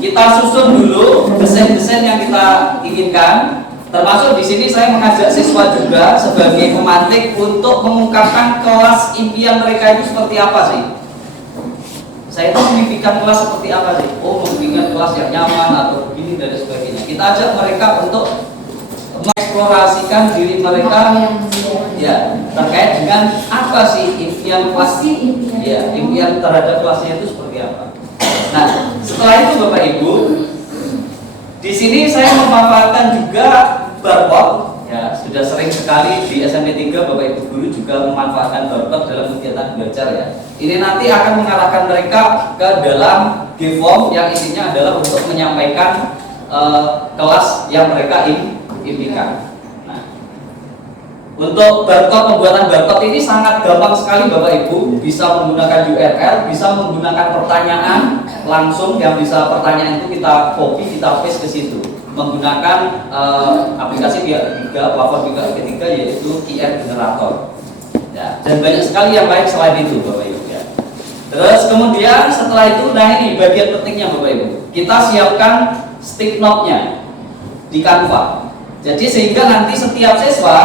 kita susun dulu desain-desain yang kita inginkan, Termasuk di sini saya mengajak siswa juga sebagai pemantik untuk mengungkapkan kelas impian mereka itu seperti apa sih. Saya itu memimpikan kelas seperti apa sih? Oh, memimpikan kelas yang nyaman atau begini dan sebagainya. Kita ajak mereka untuk mengeksplorasikan diri mereka ya terkait dengan apa sih impian kelas, ya impian terhadap kelasnya itu seperti apa. Nah, setelah itu Bapak Ibu, di sini saya memanfaatkan juga barcode. Ya, sudah sering sekali di SMP 3 Bapak Ibu guru juga memanfaatkan barcode dalam kegiatan belajar ya. Ini nanti akan mengarahkan mereka ke dalam G-form yang isinya adalah untuk menyampaikan kelas yang mereka impikan. Nah, untuk barcode, pembuatan barcode ini sangat gampang sekali Bapak Ibu. Bisa menggunakan URL, bisa menggunakan pertanyaan langsung, yang bisa pertanyaan itu kita copy, kita paste ke situ menggunakan aplikasi pihak ketiga, platform pihak ketiga, yaitu QR generator. Ya, dan banyak sekali yang baik selain itu Bapak Ibu ya. Terus kemudian setelah itu, nah ini bagian pentingnya Bapak Ibu, kita siapkan stick note-nya di Canva. Jadi sehingga nanti setiap siswa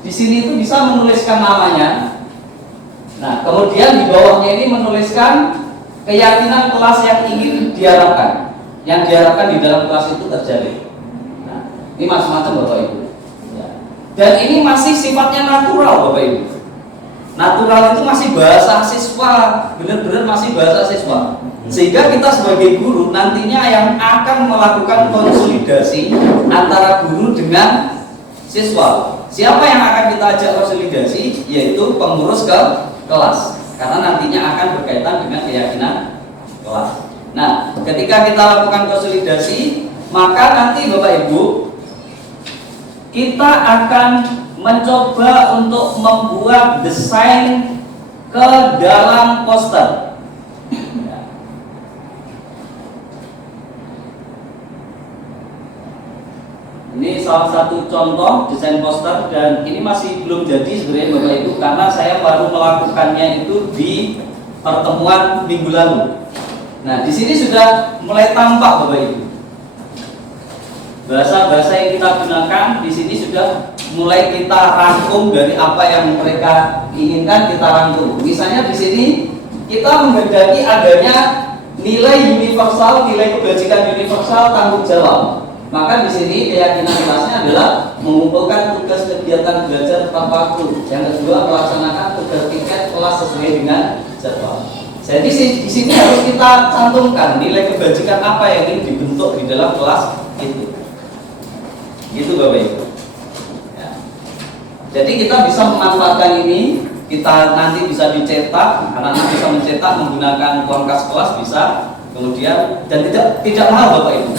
di sini itu bisa menuliskan namanya. Nah, kemudian di bawahnya ini menuliskan keyakinan kelas yang ingin diharapkan, yang diharapkan di dalam kelas itu terjadi. Nah, ini macam-macam Bapak Ibu. Ya. Dan ini masih sifatnya natural Bapak Ibu. Natural itu masih bahasa siswa, benar-benar masih bahasa siswa. Sehingga kita sebagai guru nantinya yang akan melakukan konsolidasi antara guru dengan siswa. Siapa yang akan kita ajak konsolidasi? Yaitu pengurus kelas. Karena nantinya akan berkaitan dengan keyakinan kelas. Nah, ketika kita lakukan konsolidasi, maka nanti Bapak Ibu, kita akan mencoba untuk membuat desain ke dalam poster. Ini salah satu contoh desain poster, dan ini masih belum jadi sebenarnya Bapak Ibu, karena saya baru melakukannya itu di pertemuan minggu lalu. Nah, di sini sudah mulai tampak Bapak Ibu. Bahasa-bahasa yang kita gunakan di sini sudah mulai kita rangkum dari apa yang mereka inginkan, kita rangkum. Misalnya di sini kita menghendaki adanya nilai universal, nilai kebajikan universal, tanggung jawab. Maka di sini keyakinan kelasnya adalah mengumpulkan tugas kegiatan belajar tepat waktu. Yang kedua, melaksanakan tugas tiket kelas sesuai dengan jadwal. Jadi di sini harus kita cantumkan nilai kebajikan apa yang ingin dibentuk di dalam kelas itu. Itu Bapak Ibu. Ya. Jadi kita bisa memanfaatkan ini, kita nanti bisa dicetak, anak-anak bisa mencetak menggunakan uang kas kelas bisa. Kemudian dan tidak mahal Bapak Ibu.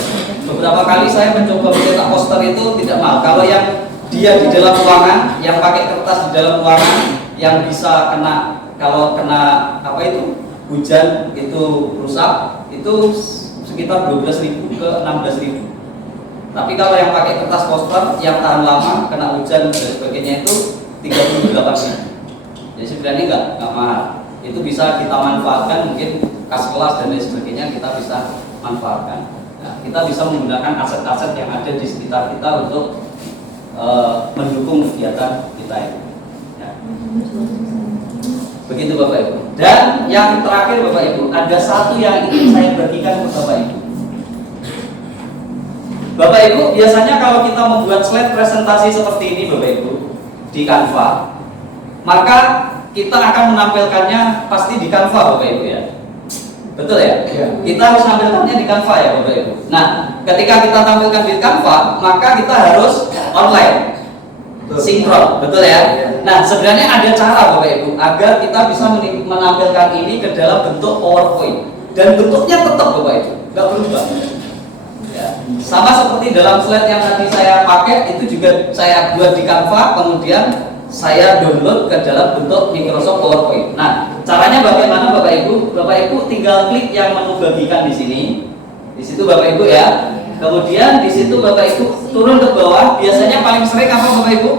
Beberapa kali saya mencoba mencetak poster itu tidak mahal. Kalau yang dia di dalam ruangan, yang pakai kertas di dalam ruangan, yang bisa kena, kalau kena apa itu hujan itu rusak, itu sekitar 12.000 ke 16.000. Tapi kalau yang pakai kertas poster yang tahan lama, kena hujan dan sebagainya itu 38.000. Jadi sebenarnya nggak mahal. Itu bisa kita manfaatkan, mungkin kas kelas dan lain sebagainya kita bisa manfaatkan. Nah, kita bisa menggunakan aset-aset yang ada di sekitar kita untuk mendukung kegiatan kita ini. Ya. Begitu Bapak Ibu. Dan yang terakhir Bapak Ibu, ada satu yang ingin saya bagikan ke Bapak Ibu. Bapak Ibu, biasanya kalau kita membuat slide presentasi seperti ini Bapak Ibu di Canva, maka kita akan menampilkannya pasti di Canva Bapak Ibu ya. Betul ya? Ya. Kita harus menampilkannya di Canva ya Bapak Ibu. Nah, ketika kita tampilkan di Canva, maka kita harus online, sinkron, betul ya? Ya. Nah, sebenarnya ada cara Bapak Ibu agar kita bisa menampilkan ini ke dalam bentuk PowerPoint, dan bentuknya tetap Bapak Ibu, nggak berubah. Ya. Sama seperti dalam slide yang tadi saya pakai, itu juga saya buat di Canva, kemudian saya download ke dalam bentuk Microsoft PowerPoint. Nah, caranya bagaimana Bapak Ibu? Bapak Ibu tinggal klik yang menu bagikan di sini. Di situ Bapak Ibu ya. Kemudian di situ Bapak Ibu turun ke bawah. Biasanya paling sering apa Bapak Ibu?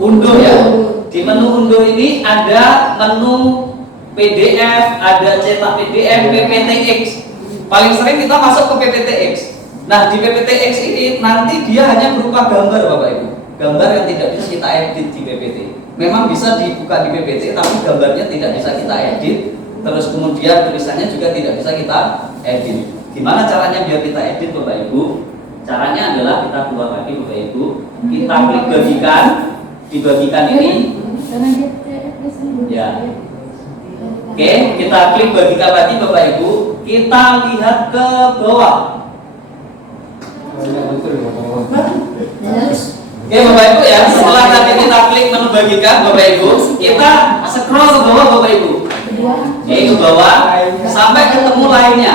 Unduh ya. Di menu unduh ini ada menu PDF, ada cetak PDF, PPTX. Paling sering kita masuk ke PPTX. Nah, di PPTX ini nanti dia hanya berupa gambar Bapak Ibu. Gambar yang tidak bisa kita edit di PPT. Memang bisa dibuka di PPT, tapi gambarnya tidak bisa kita edit. Terus kemudian tulisannya juga tidak bisa kita edit. Gimana caranya biar kita edit Bapak Ibu? Caranya adalah kita keluar lagi Bapak Ibu. Kita klik bagikan. Dibagikan ini. Ya. Oke, kita klik bagikan lagi Bapak Ibu. Kita lihat ke bawah. Oke Bapak Ibu ya, setelah tadi kita klik menu bagikan Bapak Ibu, kita scroll ke bawah Bapak Ibu. Oke, ke bawah sampai ketemu lainnya.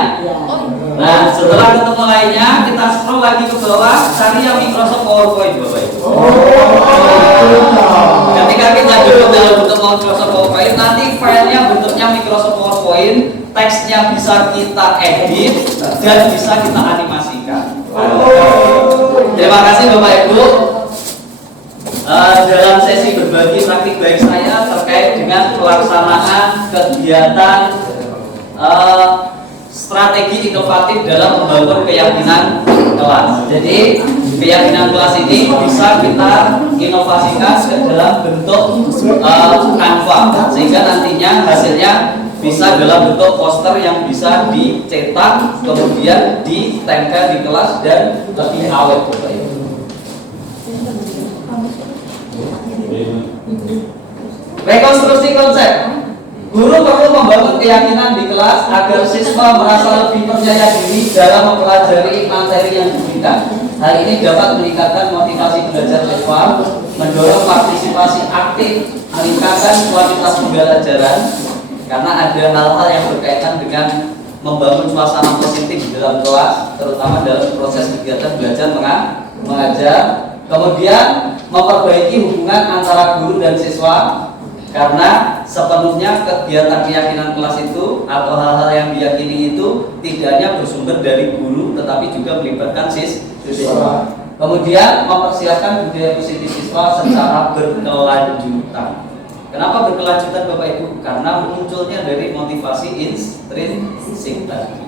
Nah, setelah ketemu lainnya, kita scroll lagi ke bawah, cari yang Microsoft PowerPoint Bapak Ibu. Ketika kita duduk dalam bentuk Microsoft PowerPoint, nanti filenya bentuknya Microsoft PowerPoint, teksnya bisa kita edit dan bisa kita animasikan. Terima kasih Bapak Ibu. Dalam sesi berbagi praktik baik saya terkait dengan pelaksanaan kegiatan strategi inovatif dalam membangun keyakinan kelas. Jadi keyakinan kelas ini bisa kita inovasikan ke dalam bentuk Canva, sehingga nantinya hasilnya bisa dalam bentuk poster yang bisa dicetak kemudian ditempel di kelas dan lebih awet Bapak Ibu. Rekonstruksi konsep. Guru perlu membangun keyakinan di kelas agar siswa merasa lebih percaya diri dalam mempelajari materi yang diberikan. Hal ini dapat meningkatkan motivasi belajar siswa, mendorong partisipasi aktif, meningkatkan kualitas pembelajaran, karena ada hal-hal yang berkaitan dengan membangun suasana positif di dalam kelas, terutama dalam proses kegiatan belajar mengajar. Kemudian memperbaiki hubungan antara guru dan siswa, karena sepenuhnya kegiatan keyakinan kelas itu atau hal-hal yang diyakini itu tidak hanya bersumber dari guru tetapi juga melibatkan siswa. Kemudian mempersiapkan budaya positif siswa secara berkelanjutan. Kenapa berkelanjutan Bapak Ibu? Karena munculnya dari motivasi intrinsik tadi.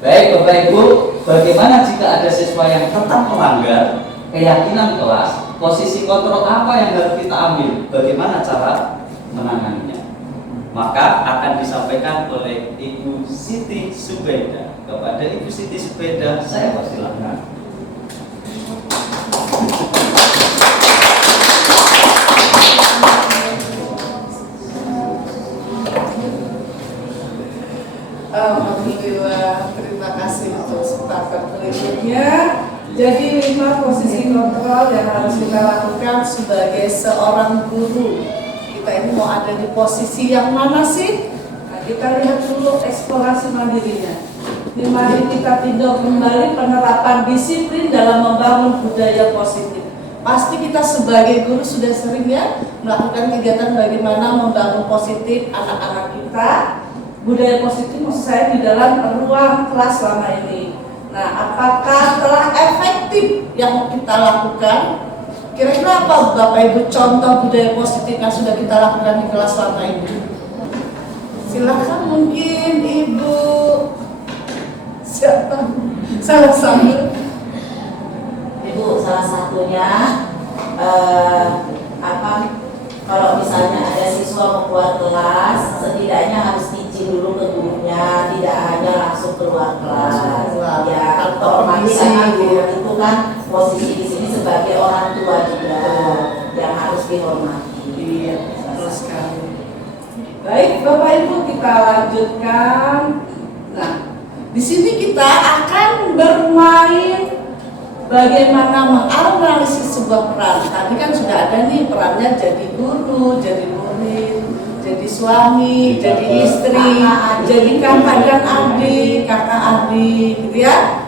Baik Bapak Ibu, bagaimana jika ada siswa yang tetap melanggar keyakinan kelas? Posisi kontrol apa yang harus kita ambil? Bagaimana cara menanganinya? Maka akan disampaikan oleh Ibu Siti Subeda. Kepada Ibu Siti Subeda, saya persilakan. Alhamdulillah, terima kasih untuk kesempatan berikutnya. Jadi 5 posisi kontrol yang harus kita lakukan sebagai seorang guru. Kita ini mau ada di posisi yang mana sih? Nah, kita lihat dulu eksplorasi mandirinya. Mari kita tinjau kembali penerapan disiplin dalam membangun budaya positif. Pasti kita sebagai guru sudah sering ya melakukan kegiatan bagaimana membangun positif anak-anak kita. Budaya positif maksud saya di dalam ruang kelas selama ini. Nah, apakah telah efektif yang kita lakukan? Kira-kira apa Bapak Ibu contoh budaya positif yang sudah kita lakukan di kelas selama ini? Silakan mungkin Ibu siapa? Salah satu. Ibu salah satunya kalau misalnya ada siswa membuat kelas, setidaknya harus izin dulu ke gurunya, tidak hanya langsung keluar kelas. Ya, otomatis karena guru itu kan posisi di sini sebagai orang tua juga yang harus dihormati. Iya, betul sekali. Baik, Bapak Ibu kita lanjutkan. Nah, di sini kita akan bermain bagaimana menganalisis sebuah peran. Tadi kan sudah ada nih perannya jadi guru, jadi murid, jadi suami, jadi istri, jadi kakak dan adik, kakak adik, gitu ya.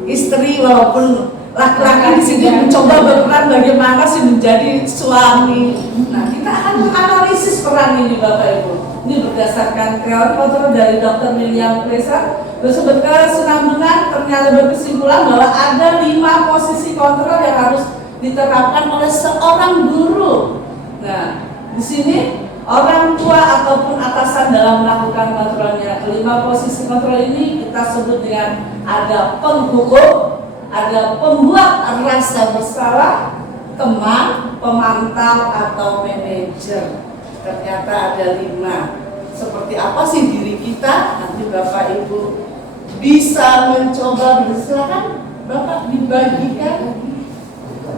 Istri walaupun laki-laki di sini mencoba berperan bagaimana sih menjadi suami. Nah, kita akan menganalisis peran ini Bapak Ibu. Ini berdasarkan teori kontrol dari Dr. William Fraser. Bersumber kesinambungan ternyata berkesimpulan bahwa ada 5 posisi kontrol yang harus diterapkan oleh seorang guru. Nah, di sini orang tua ataupun atasan dalam melakukan kontrolnya. 5 posisi kontrol ini kita sebut dengan ada penghukum, ada pembuat rasa bersalah, teman, pemantau atau manajer. Ternyata ada 5. Seperti apa sih diri kita? Nanti Bapak Ibu bisa mencoba. Silakan Bapak dibagikan.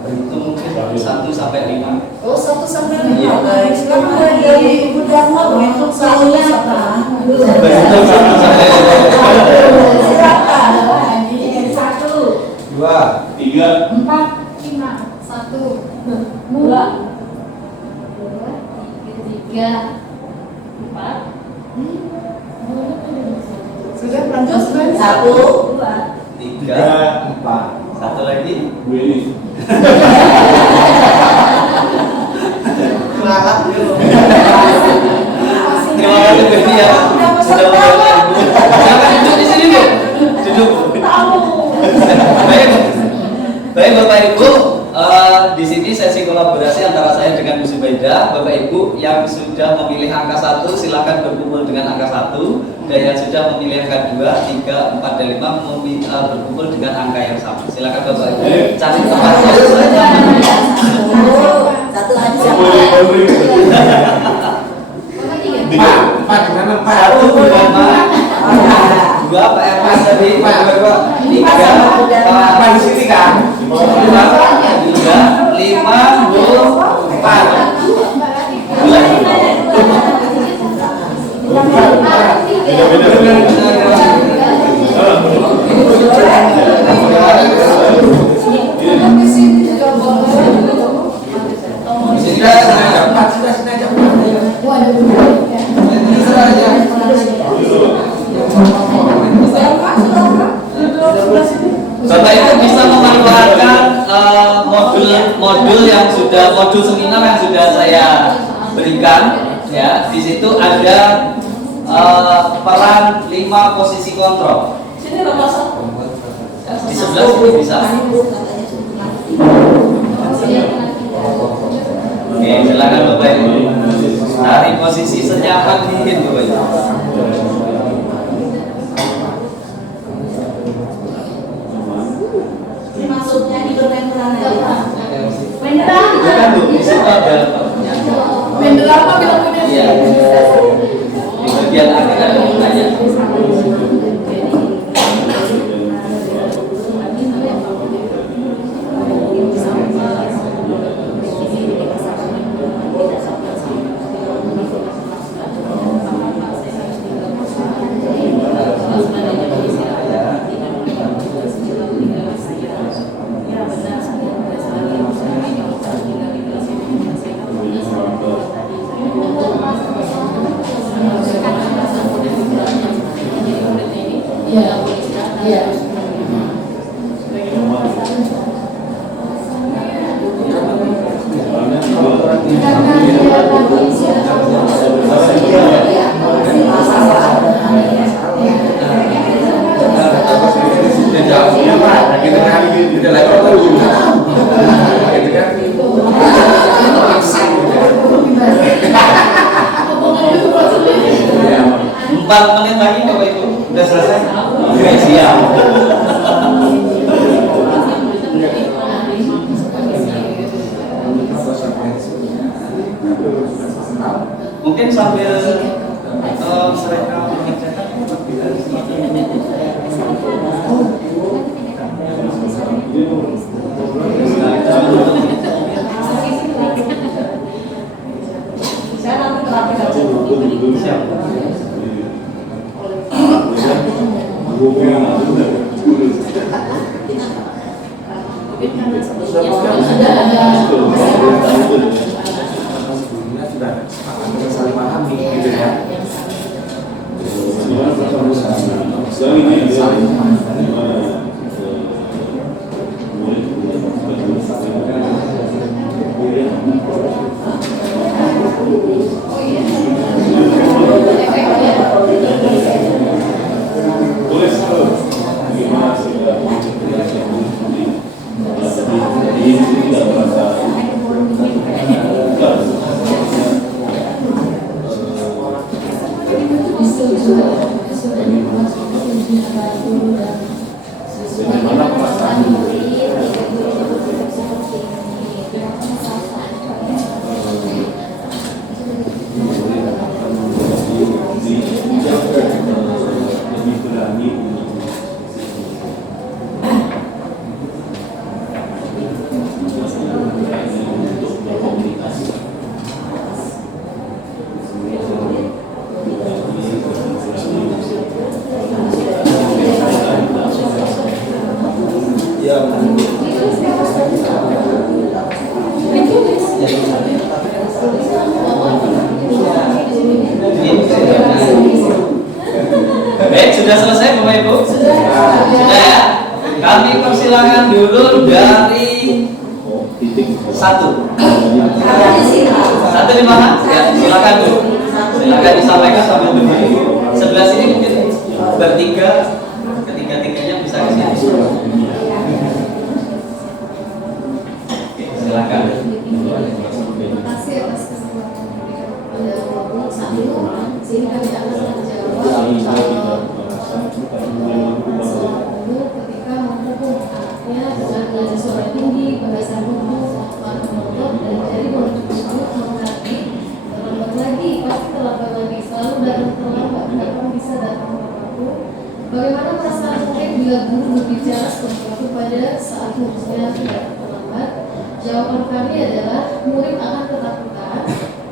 Itu mungkin 1 sampai 5. Oh, 1 sampai 5. Iya. Baik, silakan mulai dari Ibu Dharma untuk Soalnya satu. apa? Silakan. 1, 2, 3, 4, 5, 1, 2, 3, 4. Sudah lanjut, sudah. 1, 3, 4. 1 lagi. gue ini. Kelalap dulu. Terima kasih Bu Edi ya. Sudah membawa Ibu. Jangan duduk di sini Bu. Duduk. Baik. Baik Bapak Ibu, di sini sesi kolaborasi antara saya dengan Bu Zubaida. Bapak Ibu yang sudah memilih angka 1 silakan berkumpul dengan angka 1, dan yang sudah memilih angka 2, 3, 4, dan 5 berkumpul dengan angka yang sama. Silakan Bapak Ibu cari tempatnya. satu aja. Empat dengan 4. 1 bersama 2 Pak Ermas tadi, 3 Apa di sini kan? 5 Bapak Ibu bisa memanfaatkan modul yang sudah modul seminar yang sudah saya berikan ya. Di situ ada peran 5 posisi kontrol. Sini nomor 1. Di sebelah sini bisa. Oke, silakan Bapak Ibu. Cari posisi senyaman mungkin Bapak Ibu. Ini maksudnya di bermain peran aja. Bukan Bu, di situ ada iya. Di bagian akhir ada mukanya. Menit lagi Bapak Ibu udah selesai. Oke, siap. Mungkin sambil mereka mengerjakan Saya nanti terapi aja. siap. Saling memahami gitu ya. Saling Baik, sudah selesai Bapak Ibu? Sudah ya? Kami persilakan dulu dari satu. Satu di mana? Ya, silakan dulu. Silakan disampaikan sambil berdiri. Sebelah sini mungkin bertiga, ketiga-tiganya bisa ke sini. Oke, silakan. Terima kasih atas kesempatan yang diberikan kepada kelompok 1 sehingga kami akan menjawab ketika menghukum anaknya dengan nada suara tinggi, bahasa hukum, para penuntut dan jadi menuntut menghormati terlambat lagi, pasti terlambat lagi, selalu datang terlambat, kapan bisa datang tepat waktu. Bagaimana perasaan murid bila guru berbicara seperti itu pada saat muridnya tidak terlambat? Jawaban kami adalah murid akan ketakutan,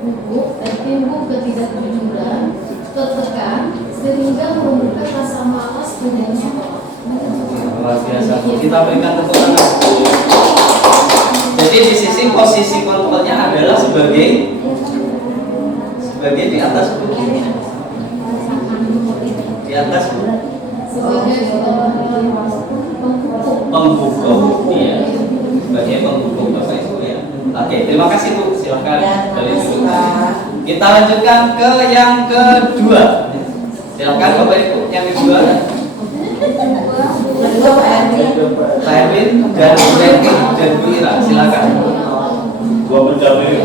gugup, dan timbul ketidakjujuran, tertekan, sehingga menumbuhkan rasa malas dan sekolah. Luar biasa. Kita berikan tepuk tangan. Jadi di sisi posisi kontrolnya adalah sebagai di atas Sebagai pembuka, ya, sebagai pembuka Bapak Ibu ya. Oke, terima kasih Bu. Silakan dari dulu. Kita lanjutkan ke yang kedua. Silakan Bapak Ibu yang kedua. Pak Erwin dan Bu Renti dan Bu Ira, silakan. Gua mencapai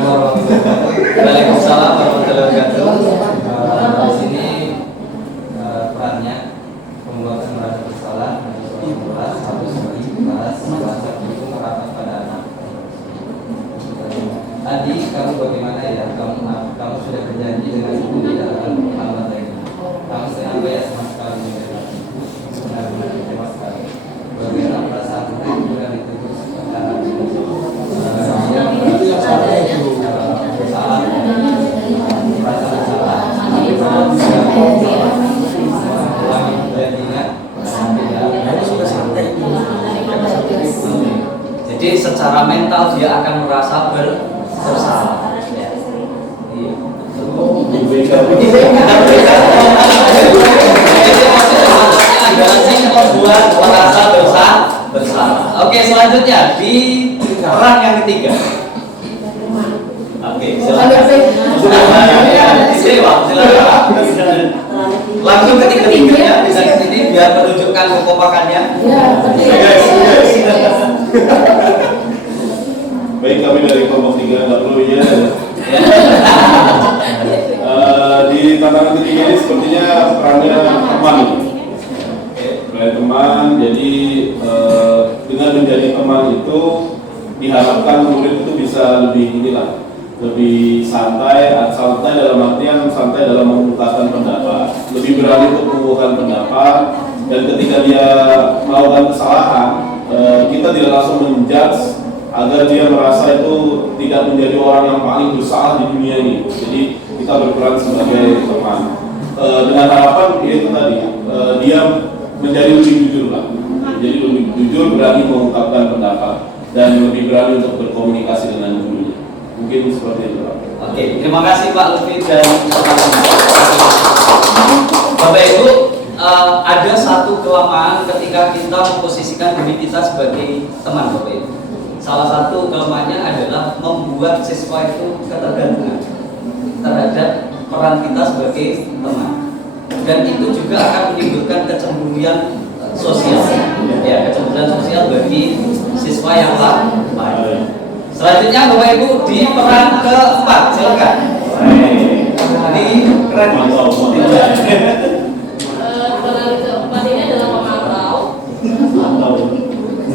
Waalaikumsalam warahmatullahi wabarakatuh. Di sini perannya pembuatan merasa bersalah, harus merasa itu merapat pada anak. Tadi kamu bagaimana ya? Kamu sudah berjanji dengan ibu di dalam alamat ini. Kamu kenapa ya sama sekali mendengar ibu? Benar-benar kecewa sekali. Bagaimana perasaan murid bukan dituduh seperti anak ini? Jadi secara mental dia akan merasa bersalah. Membuat merasa bersalah. Oke, selanjutnya di peran yang ketiga. Oke, silakan. Langsung ketiga-tiganya bisa ke sini biar menunjukkan kekompakannya. baik, kami dari kelompok 3 nggak perlu ya. Di tantangan ketiga ini sepertinya perannya teman. Peran teman, jadi dengan menjadi teman itu diharapkan murid itu bisa lebih santai dalam artian santai dalam mengungkapkan pendapat, lebih berani untuk mengungkapkan pendapat, dan ketika dia melakukan kesalahan, kita tidak langsung menjudge agar dia merasa itu tidak menjadi orang yang paling bersalah di dunia ini. Jadi kita berperan sebagai teman dengan harapan itu tadi dia menjadi lebih jujur lah, jadi lebih jujur, berani mengungkapkan pendapat dan lebih berani untuk berkomunikasi dengan gurunya. Mungkin seperti itu. Oke, terima kasih Pak Lutfi dan Bapak Ibu. Ada satu kelemahan ketika kita memposisikan diri kita sebagai teman, Bapak Ibu. Salah satu kelemahannya adalah membuat siswa itu ketergantungan terhadap peran kita sebagai teman, dan itu juga akan menimbulkan kecemburuan sosial, ya, kecemburuan sosial bagi siswa yang lain. Selanjutnya Bapak Ibu di peran keempat, silakan. Ini keren. Peran keempat ini adalah pemantau.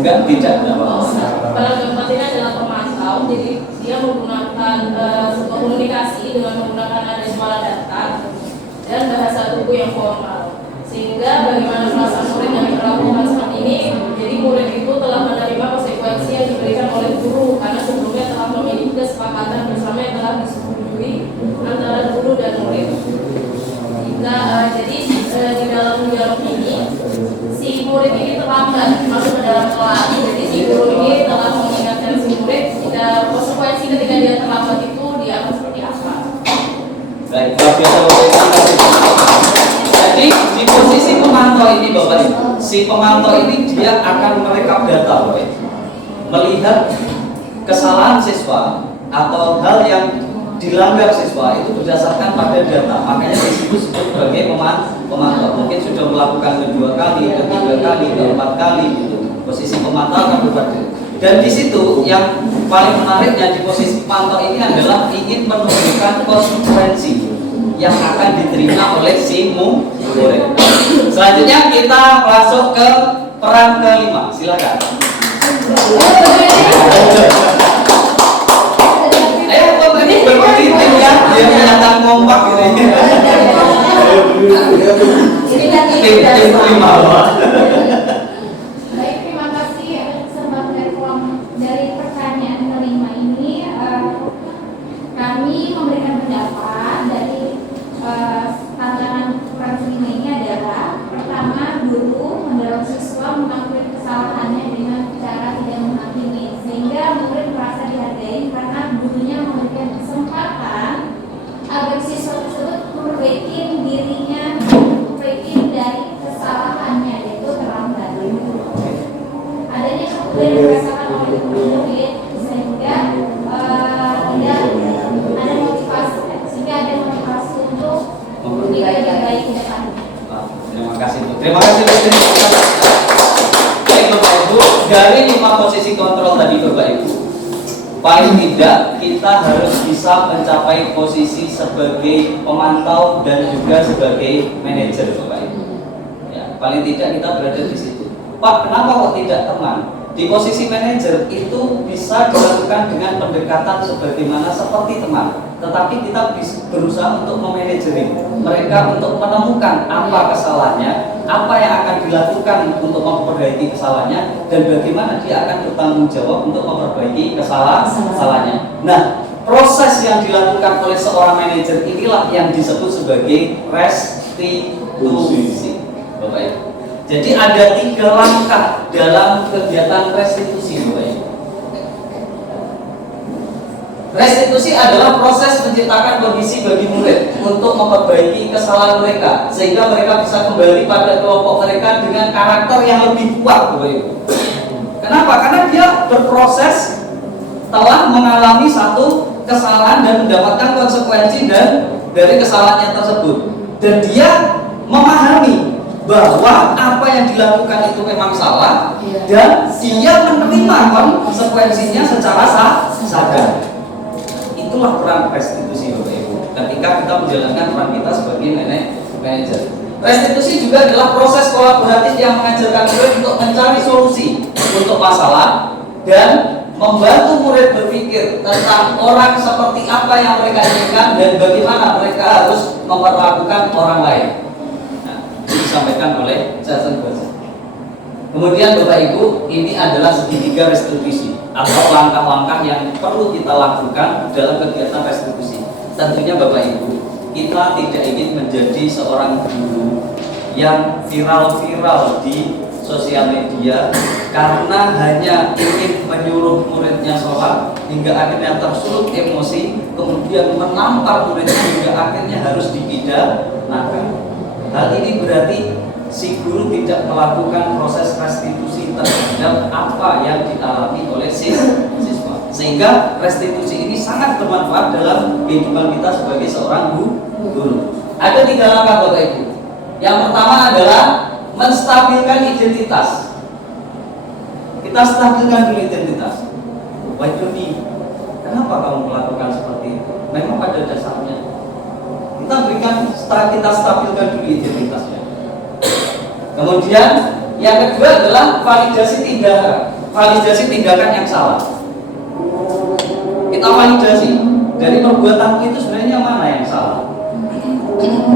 Enggak, tidak. Peran keempat ini adalah pemantau. Jadi dia menggunakan sebuah komunikasi dengan menggunakan nada suara datar dan bahasa tubuh yang formal. Sehingga bagaimana perasaan murid yang diperlakukan seperti ini, jadi murid itu telah menerima konsekuensi yang diberikan oleh guru karena sebelumnya telah memiliki kesepakatan bersama yang telah disetujui antara guru dan murid. Jadi di dalam dialog ini si murid ini terlambat masuk ke dalam kelas. si pemantau ini dia akan merekap data, Bapak Ibu. Melihat kesalahan siswa atau hal yang dilanggar siswa itu berdasarkan pada data. Makanya disebut sebagai pemantau. Mungkin sudah melakukan kedua kali, ketiga kali, keempat kali gitu. Posisi pemantau akan berbeda. Dan di situ yang paling menariknya di posisi pemantau ini adalah ingin menunjukkan konsekuensi yang akan diterima oleh si murid. Selanjutnya kita masuk ke peran kelima. Silakan. Ayo ini berbagi tim ya, dia menyatakan kompak gitu. Tim kelima. Baik, terima kasih sempat dari pertanyaan kelima ini. Kami memberikan pendapat dari tantangan peran kelima ini adalah pertama, guru mendorong siswa mengakui kesalahannya dengan cara tidak menghakimi, sehingga murid merasa dihargai karena gurunya memberikan kesempatan agar siswa tersebut memperbaiki dirinya, memperbaiki dari kesalahannya, yaitu terlambat. Adanya kemudian dirasakan oleh murid sehingga tidak ada motivasi, sehingga ada motivasi untuk lebih baik ke depan. Terima kasih Bu. Terima kasih Bu. Baik Bapak Ibu, dari 5 posisi kontrol tadi Bapak Ibu, paling tidak kita harus bisa mencapai posisi sebagai pemantau dan juga sebagai manajer Bapak Ibu. Ya, paling tidak kita berada di situ. Pak, kenapa kok tidak teman? Di posisi manajer itu bisa dilakukan dengan pendekatan sebagaimana seperti teman, tetapi kita berusaha untuk memanajeri mereka untuk menemukan apa kesalahannya, apa yang akan dilakukan untuk memperbaiki kesalahannya, dan bagaimana dia akan bertanggung jawab untuk memperbaiki kesalahannya. Nah, proses yang dilakukan oleh seorang manajer inilah yang disebut sebagai restitusi, Bapak Ibu. Jadi ada 3 langkah dalam kegiatan restitusi, Bapak Ibu. Restitusi adalah proses menciptakan kondisi bagi murid untuk memperbaiki kesalahan mereka, sehingga mereka bisa kembali pada kelompok mereka dengan karakter yang lebih kuat, Bapak Ibu. Kenapa? Karena dia berproses telah mengalami satu kesalahan dan mendapatkan konsekuensi dari kesalahannya tersebut, dan dia memahami bahwa apa yang dilakukan itu memang salah dan dia menerima konsekuensinya secara sadar. Itulah peran restitusi Bapak Ibu ketika kita menjalankan peran kita sebagai manajer. Restitusi juga adalah proses kolaboratif yang mengajarkan murid untuk mencari solusi untuk masalah dan membantu murid berpikir tentang orang seperti apa yang mereka inginkan dan bagaimana mereka harus memperlakukan orang lain. Disampaikan oleh Jason Bose. Kemudian Bapak Ibu, ini adalah segitiga restitusi atau langkah-langkah yang perlu kita lakukan dalam kegiatan restitusi. Tentunya Bapak Ibu, kita tidak ingin menjadi seorang guru yang viral-viral di sosial media karena hanya ingin menyuruh muridnya sholat hingga akhirnya tersulut emosi, kemudian menampar muridnya hingga akhirnya harus dipidanakan. Hal ini berarti si guru tidak melakukan proses restitusi terhadap apa yang dialami oleh siswa. Sehingga restitusi ini sangat bermanfaat dalam kehidupan kita sebagai seorang guru. Ada 3 langkah Bapak Ibu. Yang pertama adalah menstabilkan identitas. Kita stabilkan dulu identitas. Baik Doni, kenapa kamu melakukan seperti itu? Memang pada dasarnya kita stabilkan dulu identitasnya. Kemudian yang kedua adalah validasi tindakan yang salah. Kita validasi dari perbuatanmu itu sebenarnya mana yang salah.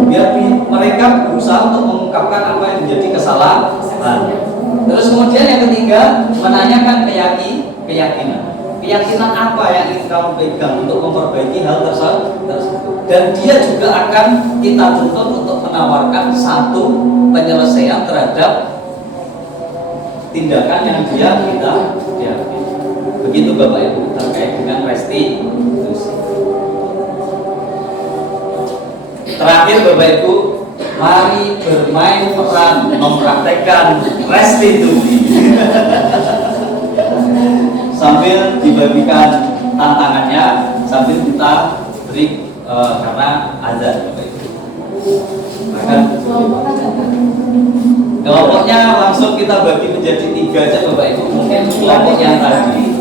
Biar mereka berusaha untuk mengungkapkan apa yang menjadi kesalahan. Terus kemudian yang ketiga, menanyakan keyakinan apa yang ingin kamu pegang untuk memperbaiki hal tersebut, dan dia juga akan kita tuntut untuk menawarkan satu penyelesaian terhadap tindakan yang dia begitu Bapak Ibu terkait dengan restitusi. Terakhir Bapak Ibu, mari bermain peran mempraktekkan restitusi. Sambil dibagikan tantangannya, sambil kita beri karena azan Bapak Ibu. Maka kelompoknya langsung kita bagi menjadi 3 aja Bapak Ibu. Mungkin kelompok yang tadi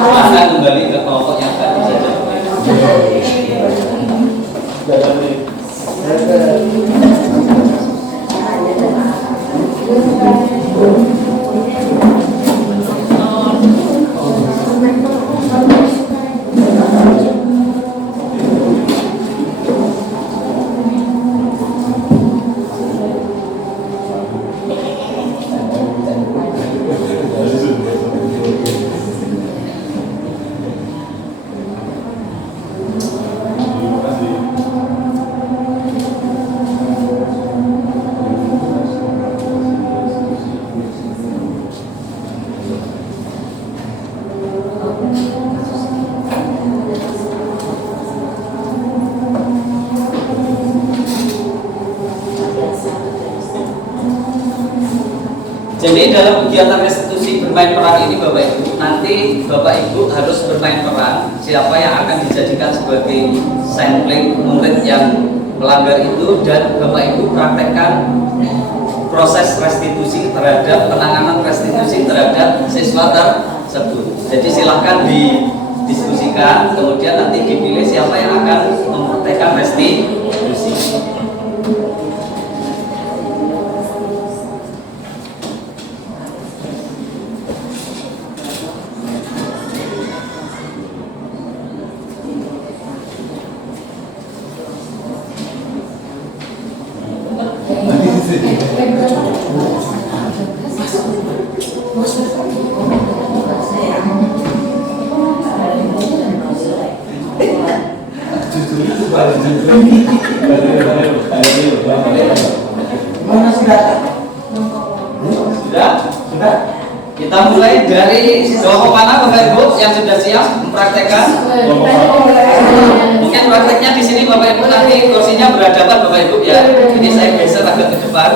akan kembali ke kelompok yang tadi saja Bapak Ibu. Jadi dalam kegiatan restitusi bermain peran ini Bapak Ibu, nanti Bapak Ibu harus bermain peran siapa yang akan dijadikan sebagai sampling murid yang melanggar itu, dan Bapak Ibu praktekkan proses restitusi terhadap penanganan restitusi terhadap siswa tersebut. Jadi silahkan didiskusikan, kemudian nanti dipilih siapa yang akan mempraktekkan restitusi. Sudah? Kita mulai dari kelompok mana Bapak Ibu yang sudah siap mempraktekkan? Mungkin prakteknya di sini Bapak Ibu, nanti kursinya berhadapan Bapak Ibu ya. Ini saya geser agak ke depan.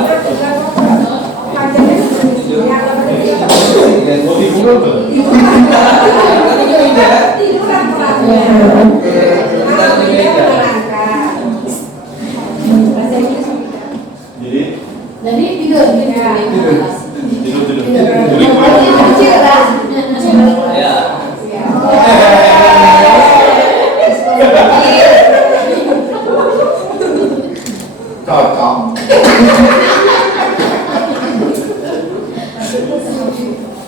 Jadi tidur. Ya. Cocok.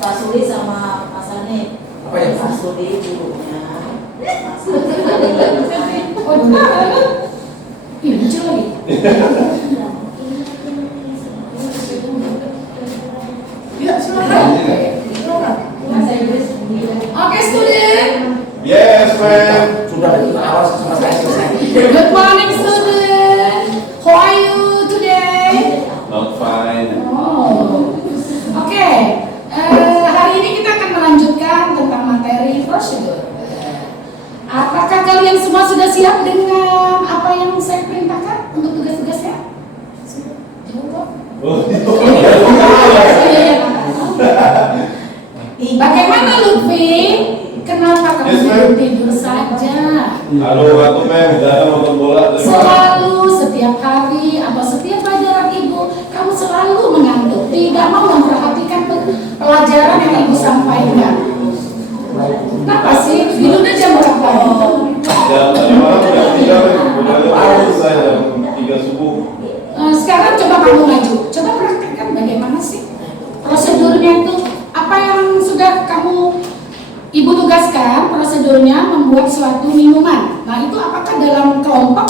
Pak Suli sama Mas Ani. Apa ya? Pak Suli gurunya. Oh, iya, lucu lagi. Ya, silakan. Bahasa Inggris. Oke, student. Yes, ma'am. Sudah kita awas sama saya selesai. Good morning, student. How are you today? Not fine. Oh, oke. Hari ini kita akan melanjutkan tentang materi prosedur. Apakah kalian semua sudah siap dengan apa yang saya perintahkan untuk tugas-tugasnya? Bagaimana Lutfi? Kenapa kamu Yes, ma'am. tidur saja? Halo, aku ma'am, udah nonton bola. Selalu setiap hari atau setiap pelajaran ibu, kamu selalu mengantuk, tidak mau memperhatikan pelajaran yang ibu sampaikan. Kenapa sih? Tidur aja berapa? Jam tadi malam jam 3, udah selesai jam 3 subuh. Sekarang coba kamu maju, coba praktekkan bagaimana sih prosedurnya itu. Apa yang sudah kamu ibu tugaskan, prosedurnya membuat suatu minuman. Nah itu apakah dalam kelompok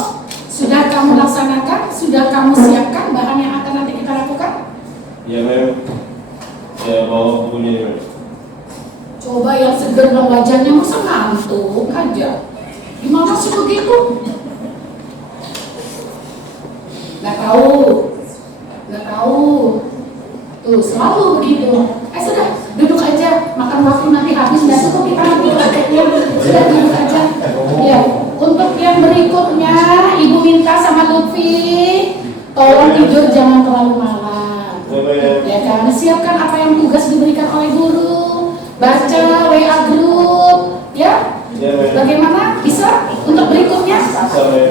sudah kamu laksanakan, sudah kamu siapkan bahan yang akan nanti kita lakukan? Iya ma'am. Ya bawa bukunya ma'am. Coba yang seger dong wajahnya, masa ngantuk aja. Gimana sih begitu? Nggak tahu. Tuh selalu begitu. Sudah duduk aja, makan waktu nanti habis, nggak cukup kita nanti prakteknya. Sudah duduk aja. Ya, untuk yang berikutnya Ibu minta sama Lutfi, tolong tidur jangan terlalu malam. Ya kan, siapkan apa yang tugas diberikan oleh guru, baca WA grup, ya. Bagaimana? Bisa untuk berikutnya?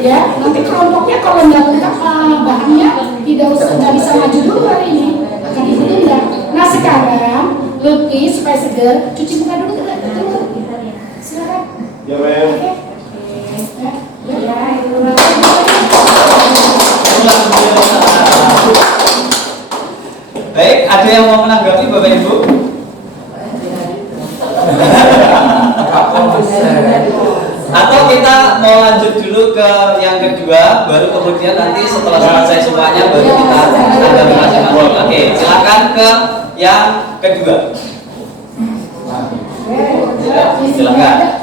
Ya, nanti kelompoknya kalau nggak lengkap bahannya nggak bisa maju dulu hari ini, akan ditunda. Nah sekarang Lutfi supaya seger, cuci muka dulu silakan. Ya, Mem. Baik, ada yang mau menanggapi Bapak Ibu? Atau kita mau lanjut dulu ke yang kedua, baru kemudian nanti setelah selesai semuanya baru kita tanggapi masing-masing. Oke, silakan ke yang kedua. Silakan.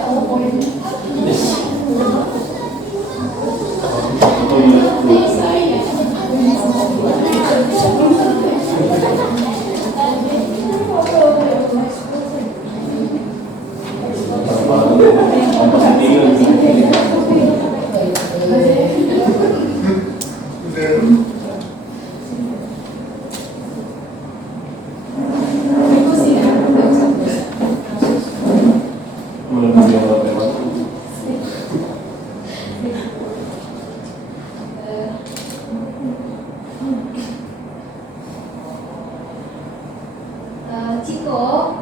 Ciko,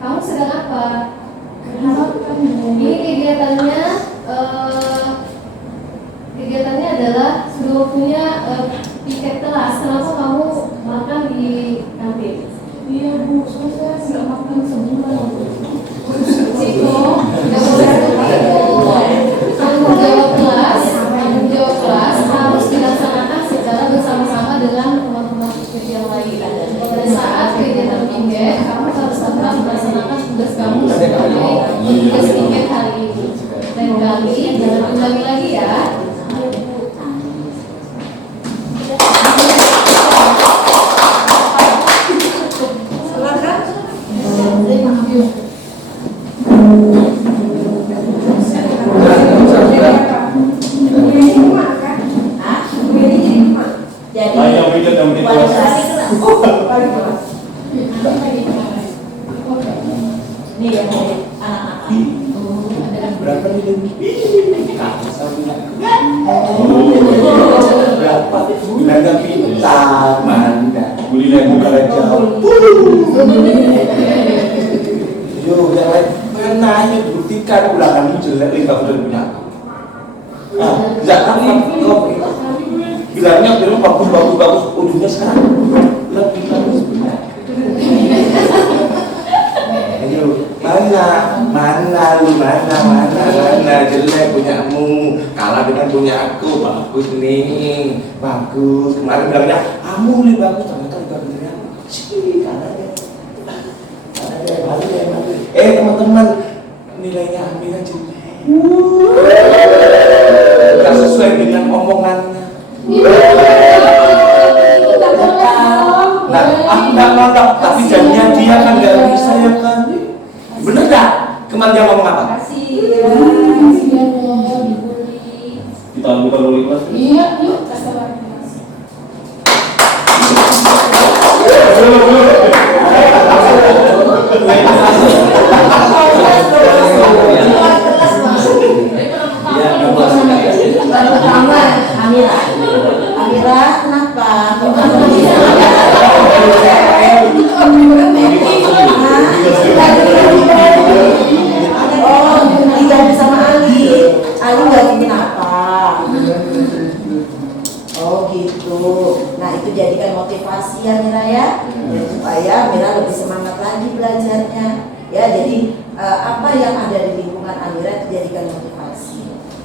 kamu sedang apa? Ini kegiatannya adalah sudah punya tiket kelas. Kenapa kamu makan di kantin? Iya Bu, saya nggak makan sebulan. Ciko, nggak boleh seperti itu. Tanggung jawab kelas harus dilaksanakan secara bersama-sama dengan teman-teman yang lain. Pada saat kegiatan piket, kamu harus tetap melaksanakan tugas kamu sebagai tugas piket hari ini. Dan kali jangan ulangi lagi ya. Ini yang anak-anak. Berapa nih? Berapa? Bilang pintar, manda. Buli lagi buka jauh. Yo, yang lain mana aja buktikan ulangan ini jelek lima udah punya. Jangan kau bilangnya bilang bagus, ujungnya sekarang lebih bagus benar. Mana jelek punyamu kalah dengan punya aku. Bagus nih, bagus. Kemarin bilangnya kamu lebih bagus, ternyata lebih beneran sih kalahnya. Teman-teman, nilainya Amira jelek, gak sesuai dengan omongannya. Nah, aku nggak nonton, tapi jadinya dia kan nggak bisa ya kan? Bener nggak? Kemarin dia ngomong apa? Kita buka dulu kelas. Iya, yuk. Pertama, Amira, kenapa? Oh, diganti sama Ali nggak kenapa? Oh gitu. Nah itu jadikan motivasi ya Mira ya, supaya Mira lebih semangat lagi belajarnya. Ya jadi apa yang ada di lingkungan Amira itu jadikan motivasi.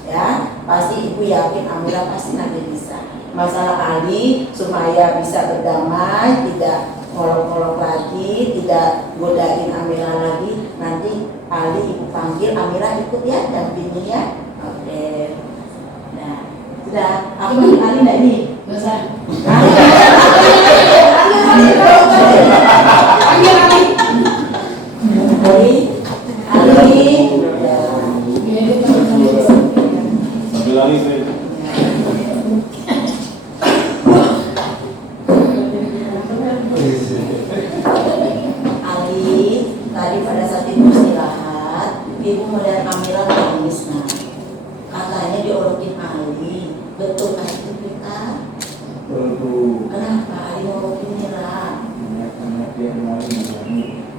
Ya pasti ibu yakin Amira pasti nanti bisa. Masalah Ali supaya bisa berdamai, tidak ngolok-ngolok lagi, tidak godain Amira lagi. Nanti Ali ibu panggil, Amira ikut ya, dampingi ya. Oke. Nah, sudah. Aku panggil Ali enggak ini? Bisa. Ali. Sambil lagi saya. saat ibu istirahat, ibu melihat Amira nangis nah. Katanya diolokin Ali. Betul kan itu kita? Betul. Kenapa Ali ngolokin Mira? Karena dia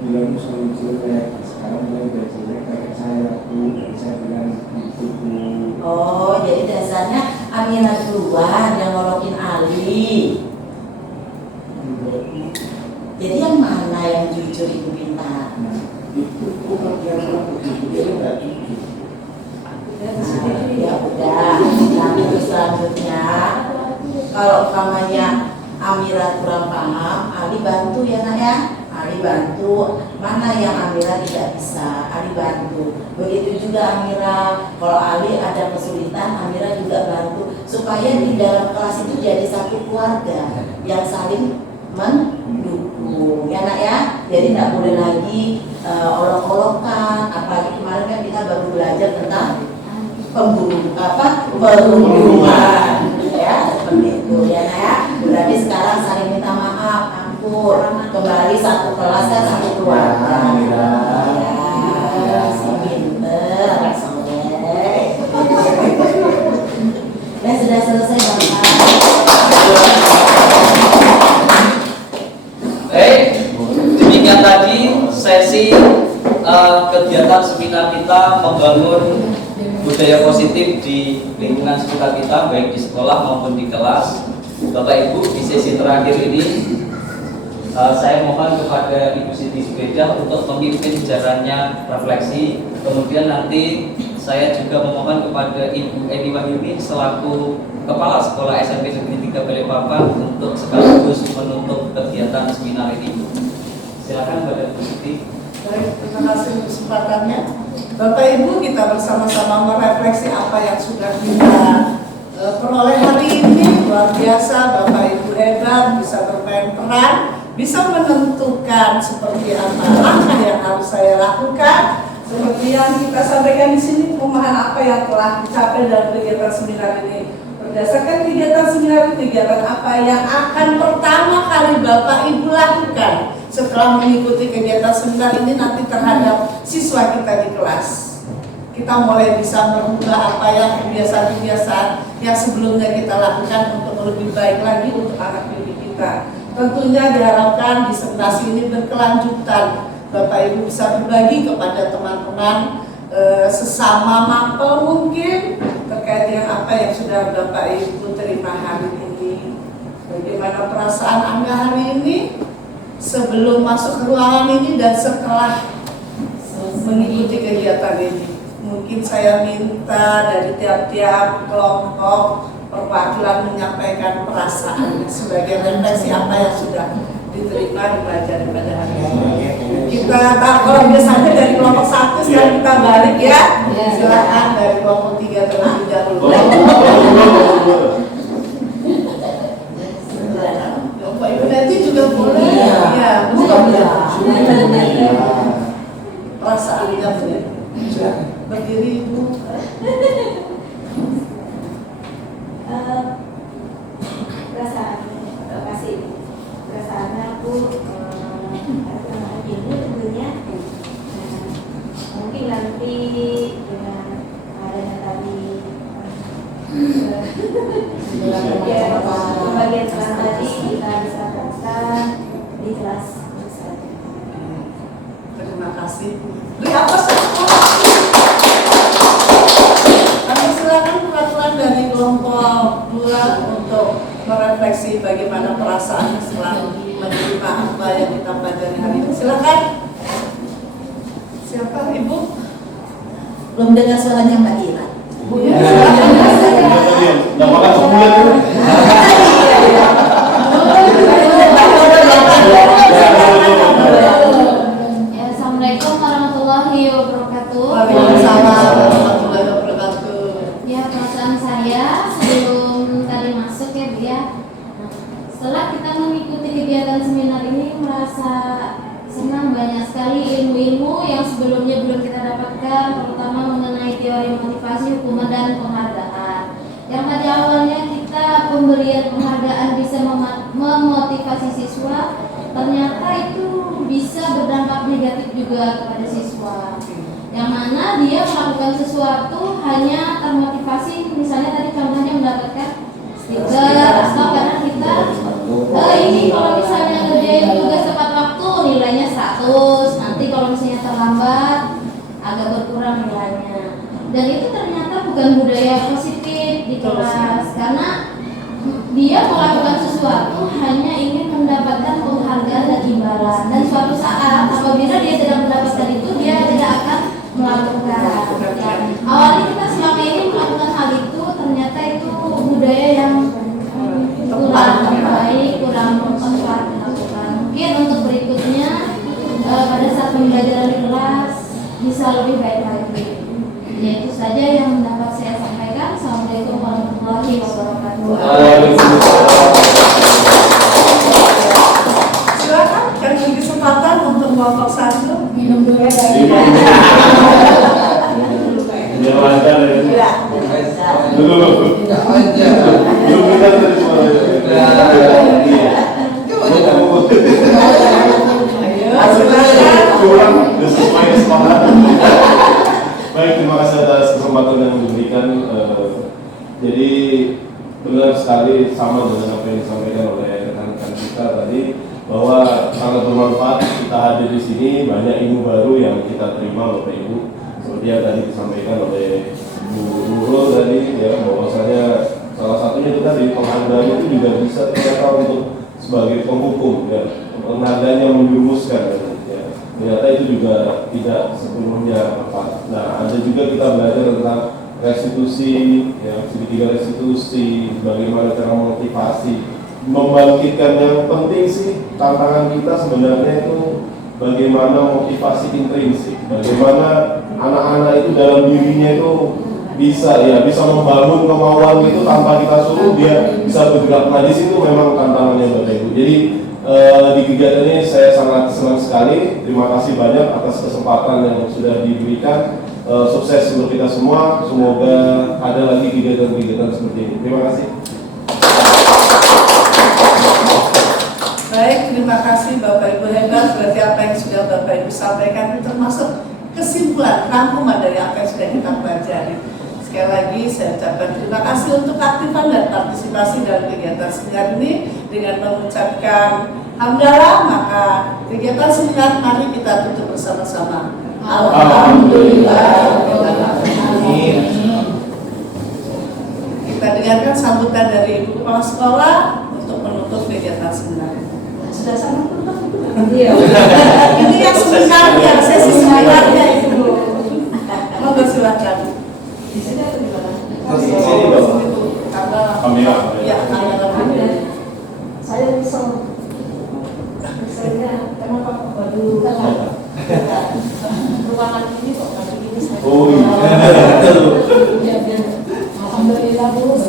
bilang selalu jelek. Sekarang mulai dari jelek kayak saya Bu. Dan saya bilang itu Bu. Oh, jadi dasarnya Amira duluan yang ngolokin Ali. Jadi yang mana yang jujur ibu minta? Itu bukan yang begitu, dia nggak jujur. Ya udah, nanti terus selanjutnya kalau umpamanya Amira kurang paham, Ali bantu ya nak ya. Ali bantu, mana yang Amira tidak bisa, Ali bantu. Begitu juga Amira, kalau Ali ada kesulitan, Amira juga bantu. Supaya di dalam kelas itu jadi satu keluarga yang saling mendukung, ya nak ya. Jadi tidak boleh lagi olok-olokan. Apalagi kemarin kan kita baru belajar tentang perundungan, ya seperti itu, ya nak ya. Berarti sekarang saling minta maaf, ampun, kembali satu kelas dan satu keluarga. Ya, si pinter, soleh. Dan sudah selesai Bapak. Baik, demikian tadi sesi kegiatan seminar kita membangun budaya positif di lingkungan sekitar kita, baik di sekolah maupun di kelas. Bapak Ibu, di sesi terakhir ini saya mohon kepada Ibu Siti Zubaidah untuk memimpin jalannya refleksi. Kemudian nanti saya juga memohon kepada Ibu Eni Wahyuni selaku Kepala Sekolah SMP Negeri 3 Balikpapan untuk sekaligus menutup kegiatan seminar ini. Silakan Bapak Ibu Siti. Baik, terima kasih untuk kesempatannya. Bapak Ibu, kita bersama-sama merefleksi apa yang sudah kita peroleh hari ini. Luar biasa, Bapak Ibu hebat, bisa bermain peran, bisa menentukan seperti apa langkah yang harus saya lakukan. Seperti yang kita sampaikan di sini, pemahaman apa yang telah dicapai dalam kegiatan seminar ini. Berdasarkan kegiatan seminar, kegiatan apa yang akan pertama kali Bapak Ibu lakukan setelah mengikuti kegiatan seminar ini nanti terhadap siswa kita di kelas. Kita mulai bisa merubah apa yang kebiasaan-kebiasaan yang sebelumnya kita lakukan untuk lebih baik lagi untuk anak didik kita. Tentunya diharapkan disertasi ini berkelanjutan. Bapak Ibu bisa berbagi kepada teman-teman sesama mapel mungkin terkait dengan apa yang sudah Bapak Ibu terima hari ini. Bagaimana perasaan Anda hari ini sebelum masuk ke ruangan ini dan setelah mengikuti kegiatan ini. Mungkin saya minta dari tiap-tiap kelompok perwakilan menyampaikan perasaan sebagai refleksi apa yang sudah diterima dipelajari pada hari ini. Kita kalau biasanya dari kelompok 1 sekarang kita balik ya. Silakan dari kelompok 3 terlebih dahulu. Bapak Ibu nanti juga boleh. Ya, perasaannya benar. Berdiri Ibu. Perasaan, terima kasih. Perasaan aku ini tentunya mungkin nanti dengan adanya tadi pembagian kelas tadi kita bisa teruskan di kelas. Terima kasih. Beri apa kami silakan perwakilan dari kelompok 2 untuk merefleksi bagaimana perasaan setelah menerima apa yang kita pelajari hari ini. Silakan. Siapa Ibu? Belum dengar suaranya Mbak Ira. Nggak makan sebulan dulu. Assalamualaikum warahmatullahi wabarakatuh. Waalaikumsalam warahmatullahi wabarakatuh. Ya, perasaan saya sebelum tadi masuk ya Bu ya. Setelah kita mengikuti kegiatan seminar ini merasa senang, banyak sekali ilmu-ilmu yang sebelumnya belum kita dapatkan, terutama mengenai teori motivasi, hukuman dan penghargaan. Yang pada awalnya kita pemberian penghargaan bisa memotivasi siswa, ternyata itu bisa berdampak negatif juga kepada siswa. Yang mana dia melakukan sesuatu hanya termotivasi, misalnya tadi contohnya mendapatkan stiker atau karena kita ini kalau misalnya ngerjain tugas tepat waktu nilainya 100, nanti kalau misalnya terlambat agak berkurang nilainya. Dan itu ternyata bukan budaya positif di kelas, karena dia melakukan sesuatu hanya ingin mendapatkan penghargaan dan imbalan, dan suatu saat apabila dia tidak mendapatkan itu dia tidak akan melakukan. Awalnya kita selama ini melakukan hal itu, ternyata itu budaya yang kurang baik, kurang tepat dilakukan. Mungkin untuk berikutnya pada saat pembelajaran di kelas bisa lebih baik lagi. Ya itu saja yang dapat saya sampaikan. Assalamualaikum warahmatullahi wabarakatuh. Silakan kasih kesempatan untuk kelompok 1 Minum dulu ya. Biar lancar ya. Tidak. Belum kita tadi kurang sesuai kesepakatan. Baik, terima kasih atas kesempatan yang diberikan. Jadi benar sekali sama dengan apa yang disampaikan oleh rekan-rekan kita tadi, bahwa sangat bermanfaat kita hadir di sini, banyak ilmu baru yang kita terima Bapak Ibu. Seperti yang tadi disampaikan oleh Bu Nurul tadi, ya, bahwasanya salah satunya itu tadi penghargaan itu juga bisa ternyata untuk sebagai penghukum, ya, penghargaan yang menjurumuskan, ya. Ternyata itu juga tidak sepenuhnya tepat. Nah, ada juga kita belajar tentang restitusi, ya, segitiga restitusi, bagaimana cara motivasi, membangkitkan. Yang penting sih tantangan kita sebenarnya itu bagaimana motivasi intrinsik, bagaimana anak-anak itu dalam dirinya itu bisa membangun kemauan itu tanpa kita suruh, dia bisa bergerak. Nah, di situ memang tantangannya Bapak Ibu. Jadi di kegiatan ini saya sangat senang sekali. Terima kasih banyak atas kesempatan yang sudah diberikan. Sukses untuk kita semua. Semoga ada lagi kegiatan-kegiatan seperti ini. Terima kasih. Baik, terima kasih Bapak Ibu hebat. Berarti apa yang sudah Bapak Ibu sampaikan itu termasuk kesimpulan rangkuman dari apa yang sudah kita pelajari. Sekali lagi saya ucapkan terima kasih untuk keaktifan dan partisipasi dalam kegiatan seminar ini. Dengan mengucapkan hamdalah, maka kegiatan seminar mari kita tutup bersama-sama. Alhamdulillah. Kita dengarkan sambutan dari Ibu Kepala Sekolah untuk menutup kegiatan seminar. Sudah sama? Iya. Ini yang seminarnya, sesi seminarnya Ibu. Monggo silakan. Di sini atau di mana? Di sini, Bapak. Kamera. Ya, kamera. Saya risau. Misalnya kenapa waduh ruangan ini kok kayak gini saya. Oh iya. Alhamdulillah Bu.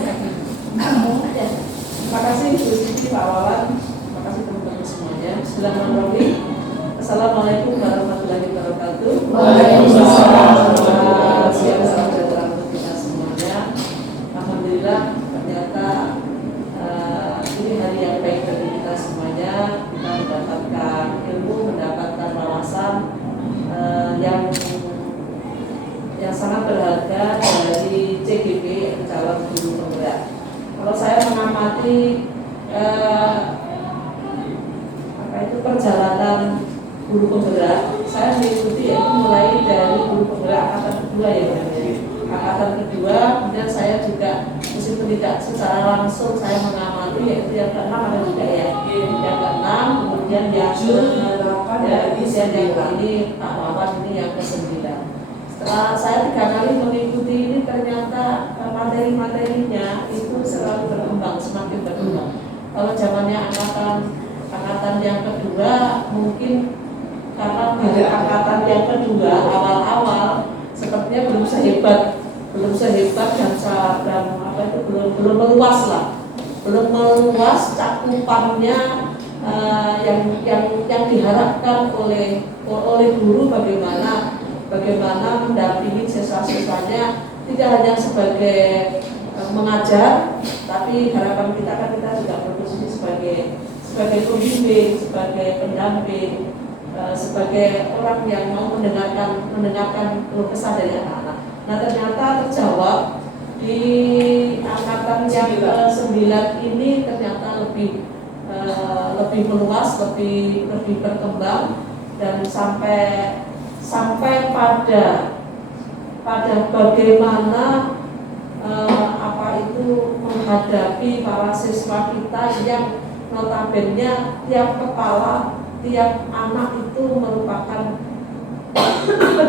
Terima kasih Bu Siti, Pak Wawan. Terima kasih teman-teman semuanya. Bismillahirrahmanirrahim. Assalamualaikum warahmatullahi wabarakatuh. Waalaikumsalam. Siang salam sejahtera untuk kita semuanya. Alhamdulillah ternyata ini hari yang baik bagi kita semuanya. Kita mendapatkan ilmu, mendapatkan wawasan yang sangat berharga dari CGP, calon guru penggerak. Kalau saya mengamati perjalanan guru penggerak, saya mengikuti yaitu mulai dari guru penggerak angkatan kedua ya, angkatan kedua, kemudian saya juga meskipun tidak secara langsung saya mengamati yaitu yang ke-6 ada juga ya, yang ke-6, kemudian yang ke-8 yang ini Pak Wawan ini yang ke-9. Setelah saya 3 kali mengikuti ini ternyata materi-materinya itu selalu berkembang, semakin berkembang. Kalau zamannya angkatan yang kedua mungkin karena angkatan yang kedua awal-awal sepertinya belum sehebat dan belum meluas lah, belum meluas cakupannya yang diharapkan oleh guru, bagaimana mendampingi siswa-siswanya tidak hanya sebagai mengajar, tapi harapan kita kan kita juga berposisi sebagai pembimbing, sebagai pendamping, sebagai orang yang mau mendengarkan keluh kesah dari anak-anak. Nah ternyata terjawab di angkatan yang ke-9 ini ternyata lebih meluas, lebih berkembang, dan sampai pada bagaimana menghadapi para siswa kita yang notabene tiap kepala, tiap anak itu merupakan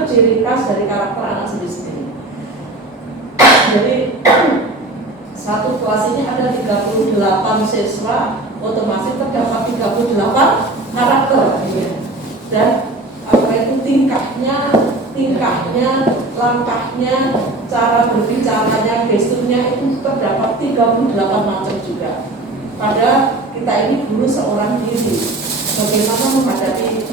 ciri khas dari karakter anak sendiri-sendiri. Jadi satu kelas ini ada 38 siswa, otomatis terdapat 38 karakter, dan tingkahnya, langkahnya, cara berbicaranya, gesturnya itu terdapat 38 macam juga. Pada kita ini guru seorang diri, bagaimana menghadapi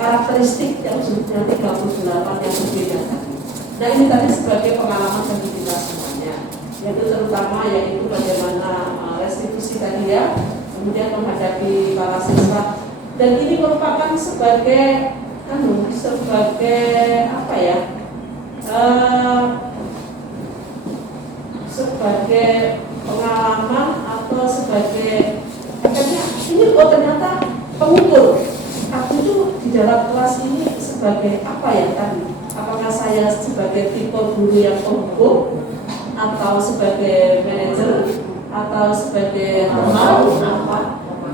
karakteristik yang sebutnya 38 yang berbeda tadi. Nah ini tadi sebagai pengalaman bagi kita semuanya, yaitu terutama yaitu bagaimana restitusi tadi ya, kemudian menghadapi para siswa, dan ini merupakan sebagai sebagai pengalaman atau sebagai ini ternyata pengukur aku itu di dalam kelas ini sebagai apa ya tadi, apakah saya sebagai tipe guru yang penghukum atau sebagai manajer atau sebagai teman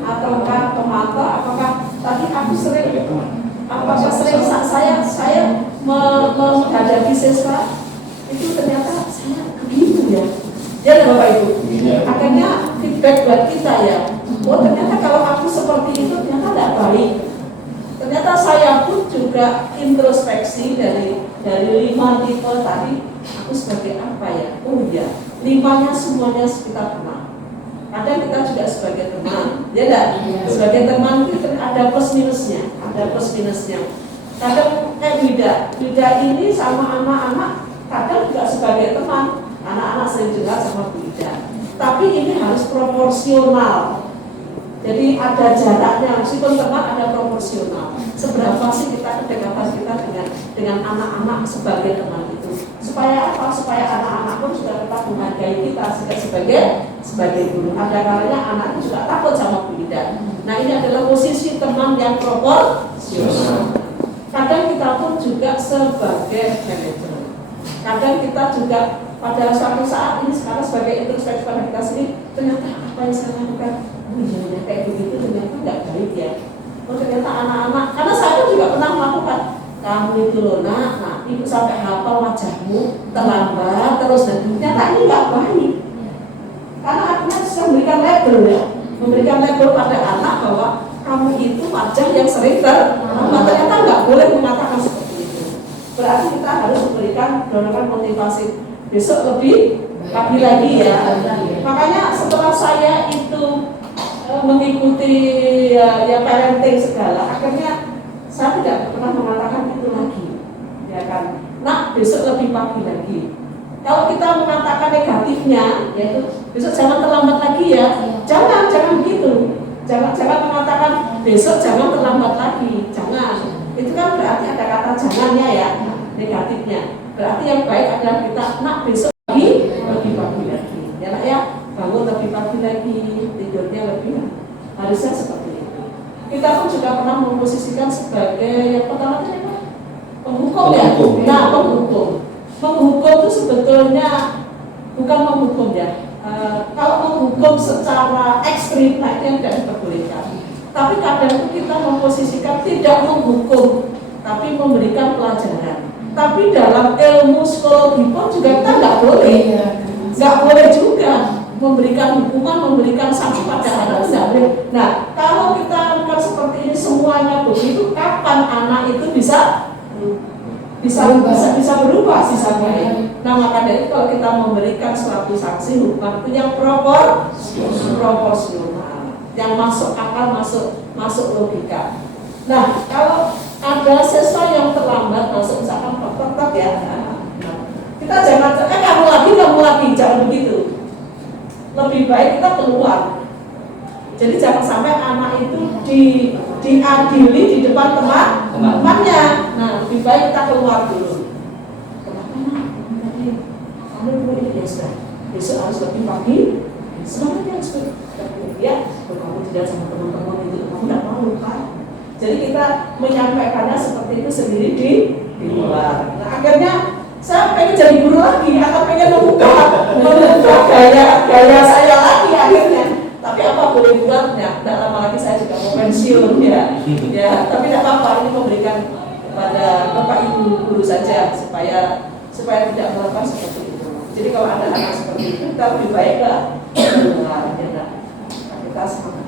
ataukah pemantau, apakah tadi aku sering saya menghadapi siswa itu ternyata saya begitu ya Bapak Ibu. Akhirnya feedback buat kita ya, oh ternyata kalau aku seperti itu ternyata tidak baik. Ternyata saya pun juga introspeksi dari 5 tipe tadi, aku sebagai apa ya? Oh iya, 5-nya semuanya kita pernah. Kadang kita juga sebagai teman, ya enggak? Sebagai teman itu ada plus minusnya, Kadang Wida ini sama anak-anak, kadang juga sebagai teman, anak-anak sering jelas sama Wida. Tapi ini harus proporsional. Jadi ada jaraknya, meskipun teman ada proporsional. Seberapa sih kita kedekatan kita dengan anak-anak sebagai teman itu? Supaya apa? Supaya anak-anak pun juga tetap menghargai kita sebagai guru. Ada kalanya anak itu juga takut sama Bu Ida. Nah ini adalah posisi teman yang proporsional. Kadang kita pun juga sebagai manajer. Kadang kita juga pada suatu saat ini sekarang sebagai introspeksi pada kita sendiri, ternyata apa yang saya lakukan, kayak begitu ternyata nggak baik ya. Oh ternyata anak-anak, karena saya juga pernah melakukan, kamu itu loh nak, ibu sampai hafal wajahmu terlambat terus, dan ternyata ini nggak baik. Karena akhirnya saya memberikan label pada anak bahwa kamu itu wajah yang sering terlambat, ternyata nggak boleh mengatakan seperti itu. Berarti kita harus memberikan dorongan motivasi besok lebih pagi lagi ya. Makanya setelah saya itu mengikuti ya parenting segala, akhirnya saya tidak pernah mengatakan itu lagi, ya kan? Nah besok lebih pagi lagi. Kalau kita mengatakan negatifnya, yaitu besok jangan terlambat lagi ya, jangan begitu. Jangan mengatakan besok jangan terlambat lagi, jangan. Itu kan berarti ada kata jangannya ya, negatifnya. Berarti yang baik adalah kita nak besok lebih pagi lagi. Ya nak ya, bangun lebih pagi lagi, tidurnya lebih, harusnya seperti itu. Kita pun juga pernah memposisikan sebagai yang pertama itu apa? Penghukum ya. Nah, penghukum itu sebetulnya bukan menghukum ya. Kalau menghukum secara ekstrim, nah itu yang tidak diperbolehkan. Tapi kadang itu kita memposisikan tidak menghukum, tapi memberikan pelajaran. Tapi dalam ilmu psikologi pun juga kita nggak boleh juga memberikan hukuman, memberikan sanksi pada anak, tidak boleh. Nah, kalau kita lakukan seperti ini semuanya begitu, kapan anak itu bisa berubah sih sampai. Nah maka dari itu kalau kita memberikan suatu sanksi hukuman itu yang proporsional, yang masuk akal, masuk logika. Nah kalau ada siswa yang terlambat masuk misalkan tetap ya, kita jangan kamu lagi jangan begitu. Lebih baik kita keluar. Jadi jangan sampai anak itu diadili di depan temannya. Nah, lebih baik kita keluar dulu. Kenapa nak? Tadi kamu dulu ini ya sudah. Besok harus lebih pagi. Semangatnya harus ya. Kalau kamu tidak sama teman-teman itu, kamu tidak mau kan? Jadi kita menyampaikannya seperti itu sendiri di luar. Nah, akhirnya saya pengen jadi guru lagi, akan pengen membuka gaya saya lagi akhirnya. Tapi apa boleh buatnya? Tidak lama lagi saya juga mau pensiun ya. Ya, tapi tidak apa-apa, ini memberikan kepada Bapak Ibu guru saja supaya tidak melakukan seperti itu. Jadi kalau ada anak seperti itu, kita lebih baik lah keluar, ya enggak? Kita semangat.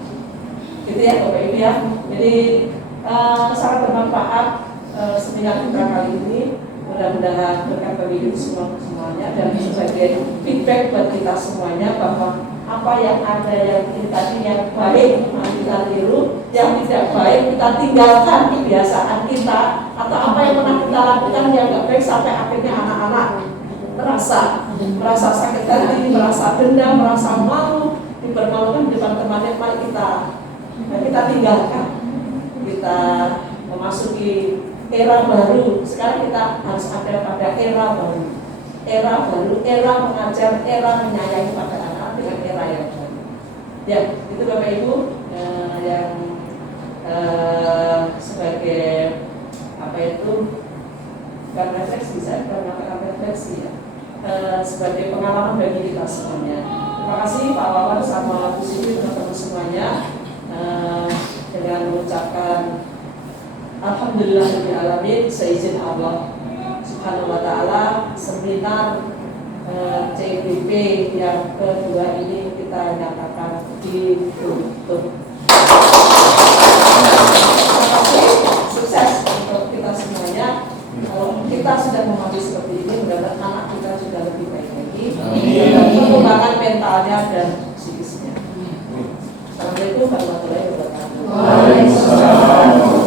Gitu ya Bapak Ibu ya. Jadi sangat bermanfaat seminar kita kali ini. Mudah-mudahan berkat bagi semuanya dan sebagai feedback buat kita semuanya bahwa apa yang ada yang tadi yang baik kita tiru, yang tidak baik kita tinggalkan kebiasaan kita, atau apa yang pernah kita lakukan yang tidak baik sampai akhirnya anak-anak merasa sakit hati, merasa dendam, merasa malu, dipermalukan di depan temannya. Mari kita tinggalkan, kita memasuki era baru. Sekarang kita harus ada pada era baru, era mengajar, era menyayangi pada anak dengan era yang baru. Ya, itu Bapak Ibu yang sebagai apa itu bukan refleksi, saya bukan mengatakan refleksi ya, sebagai pengalaman bagi kita semuanya. Terima kasih Pak Wawan sama Bu Siti, teman-teman semuanya, dengan mengucapkan Alhamdulillahirrahmanirrahim, seizin Allah Subhanahu wa ta'ala, seminar CBP yang kedua ini kita nyatakan ditutup. Terima kasih, sukses untuk kita semuanya. Kalau kita sudah memahami seperti ini, mudah-mudahan anak kita juga lebih baik lagi, dan perkembangan mentalnya dan psikisnya. Assalamualaikum warahmatullahi wabarakatuh.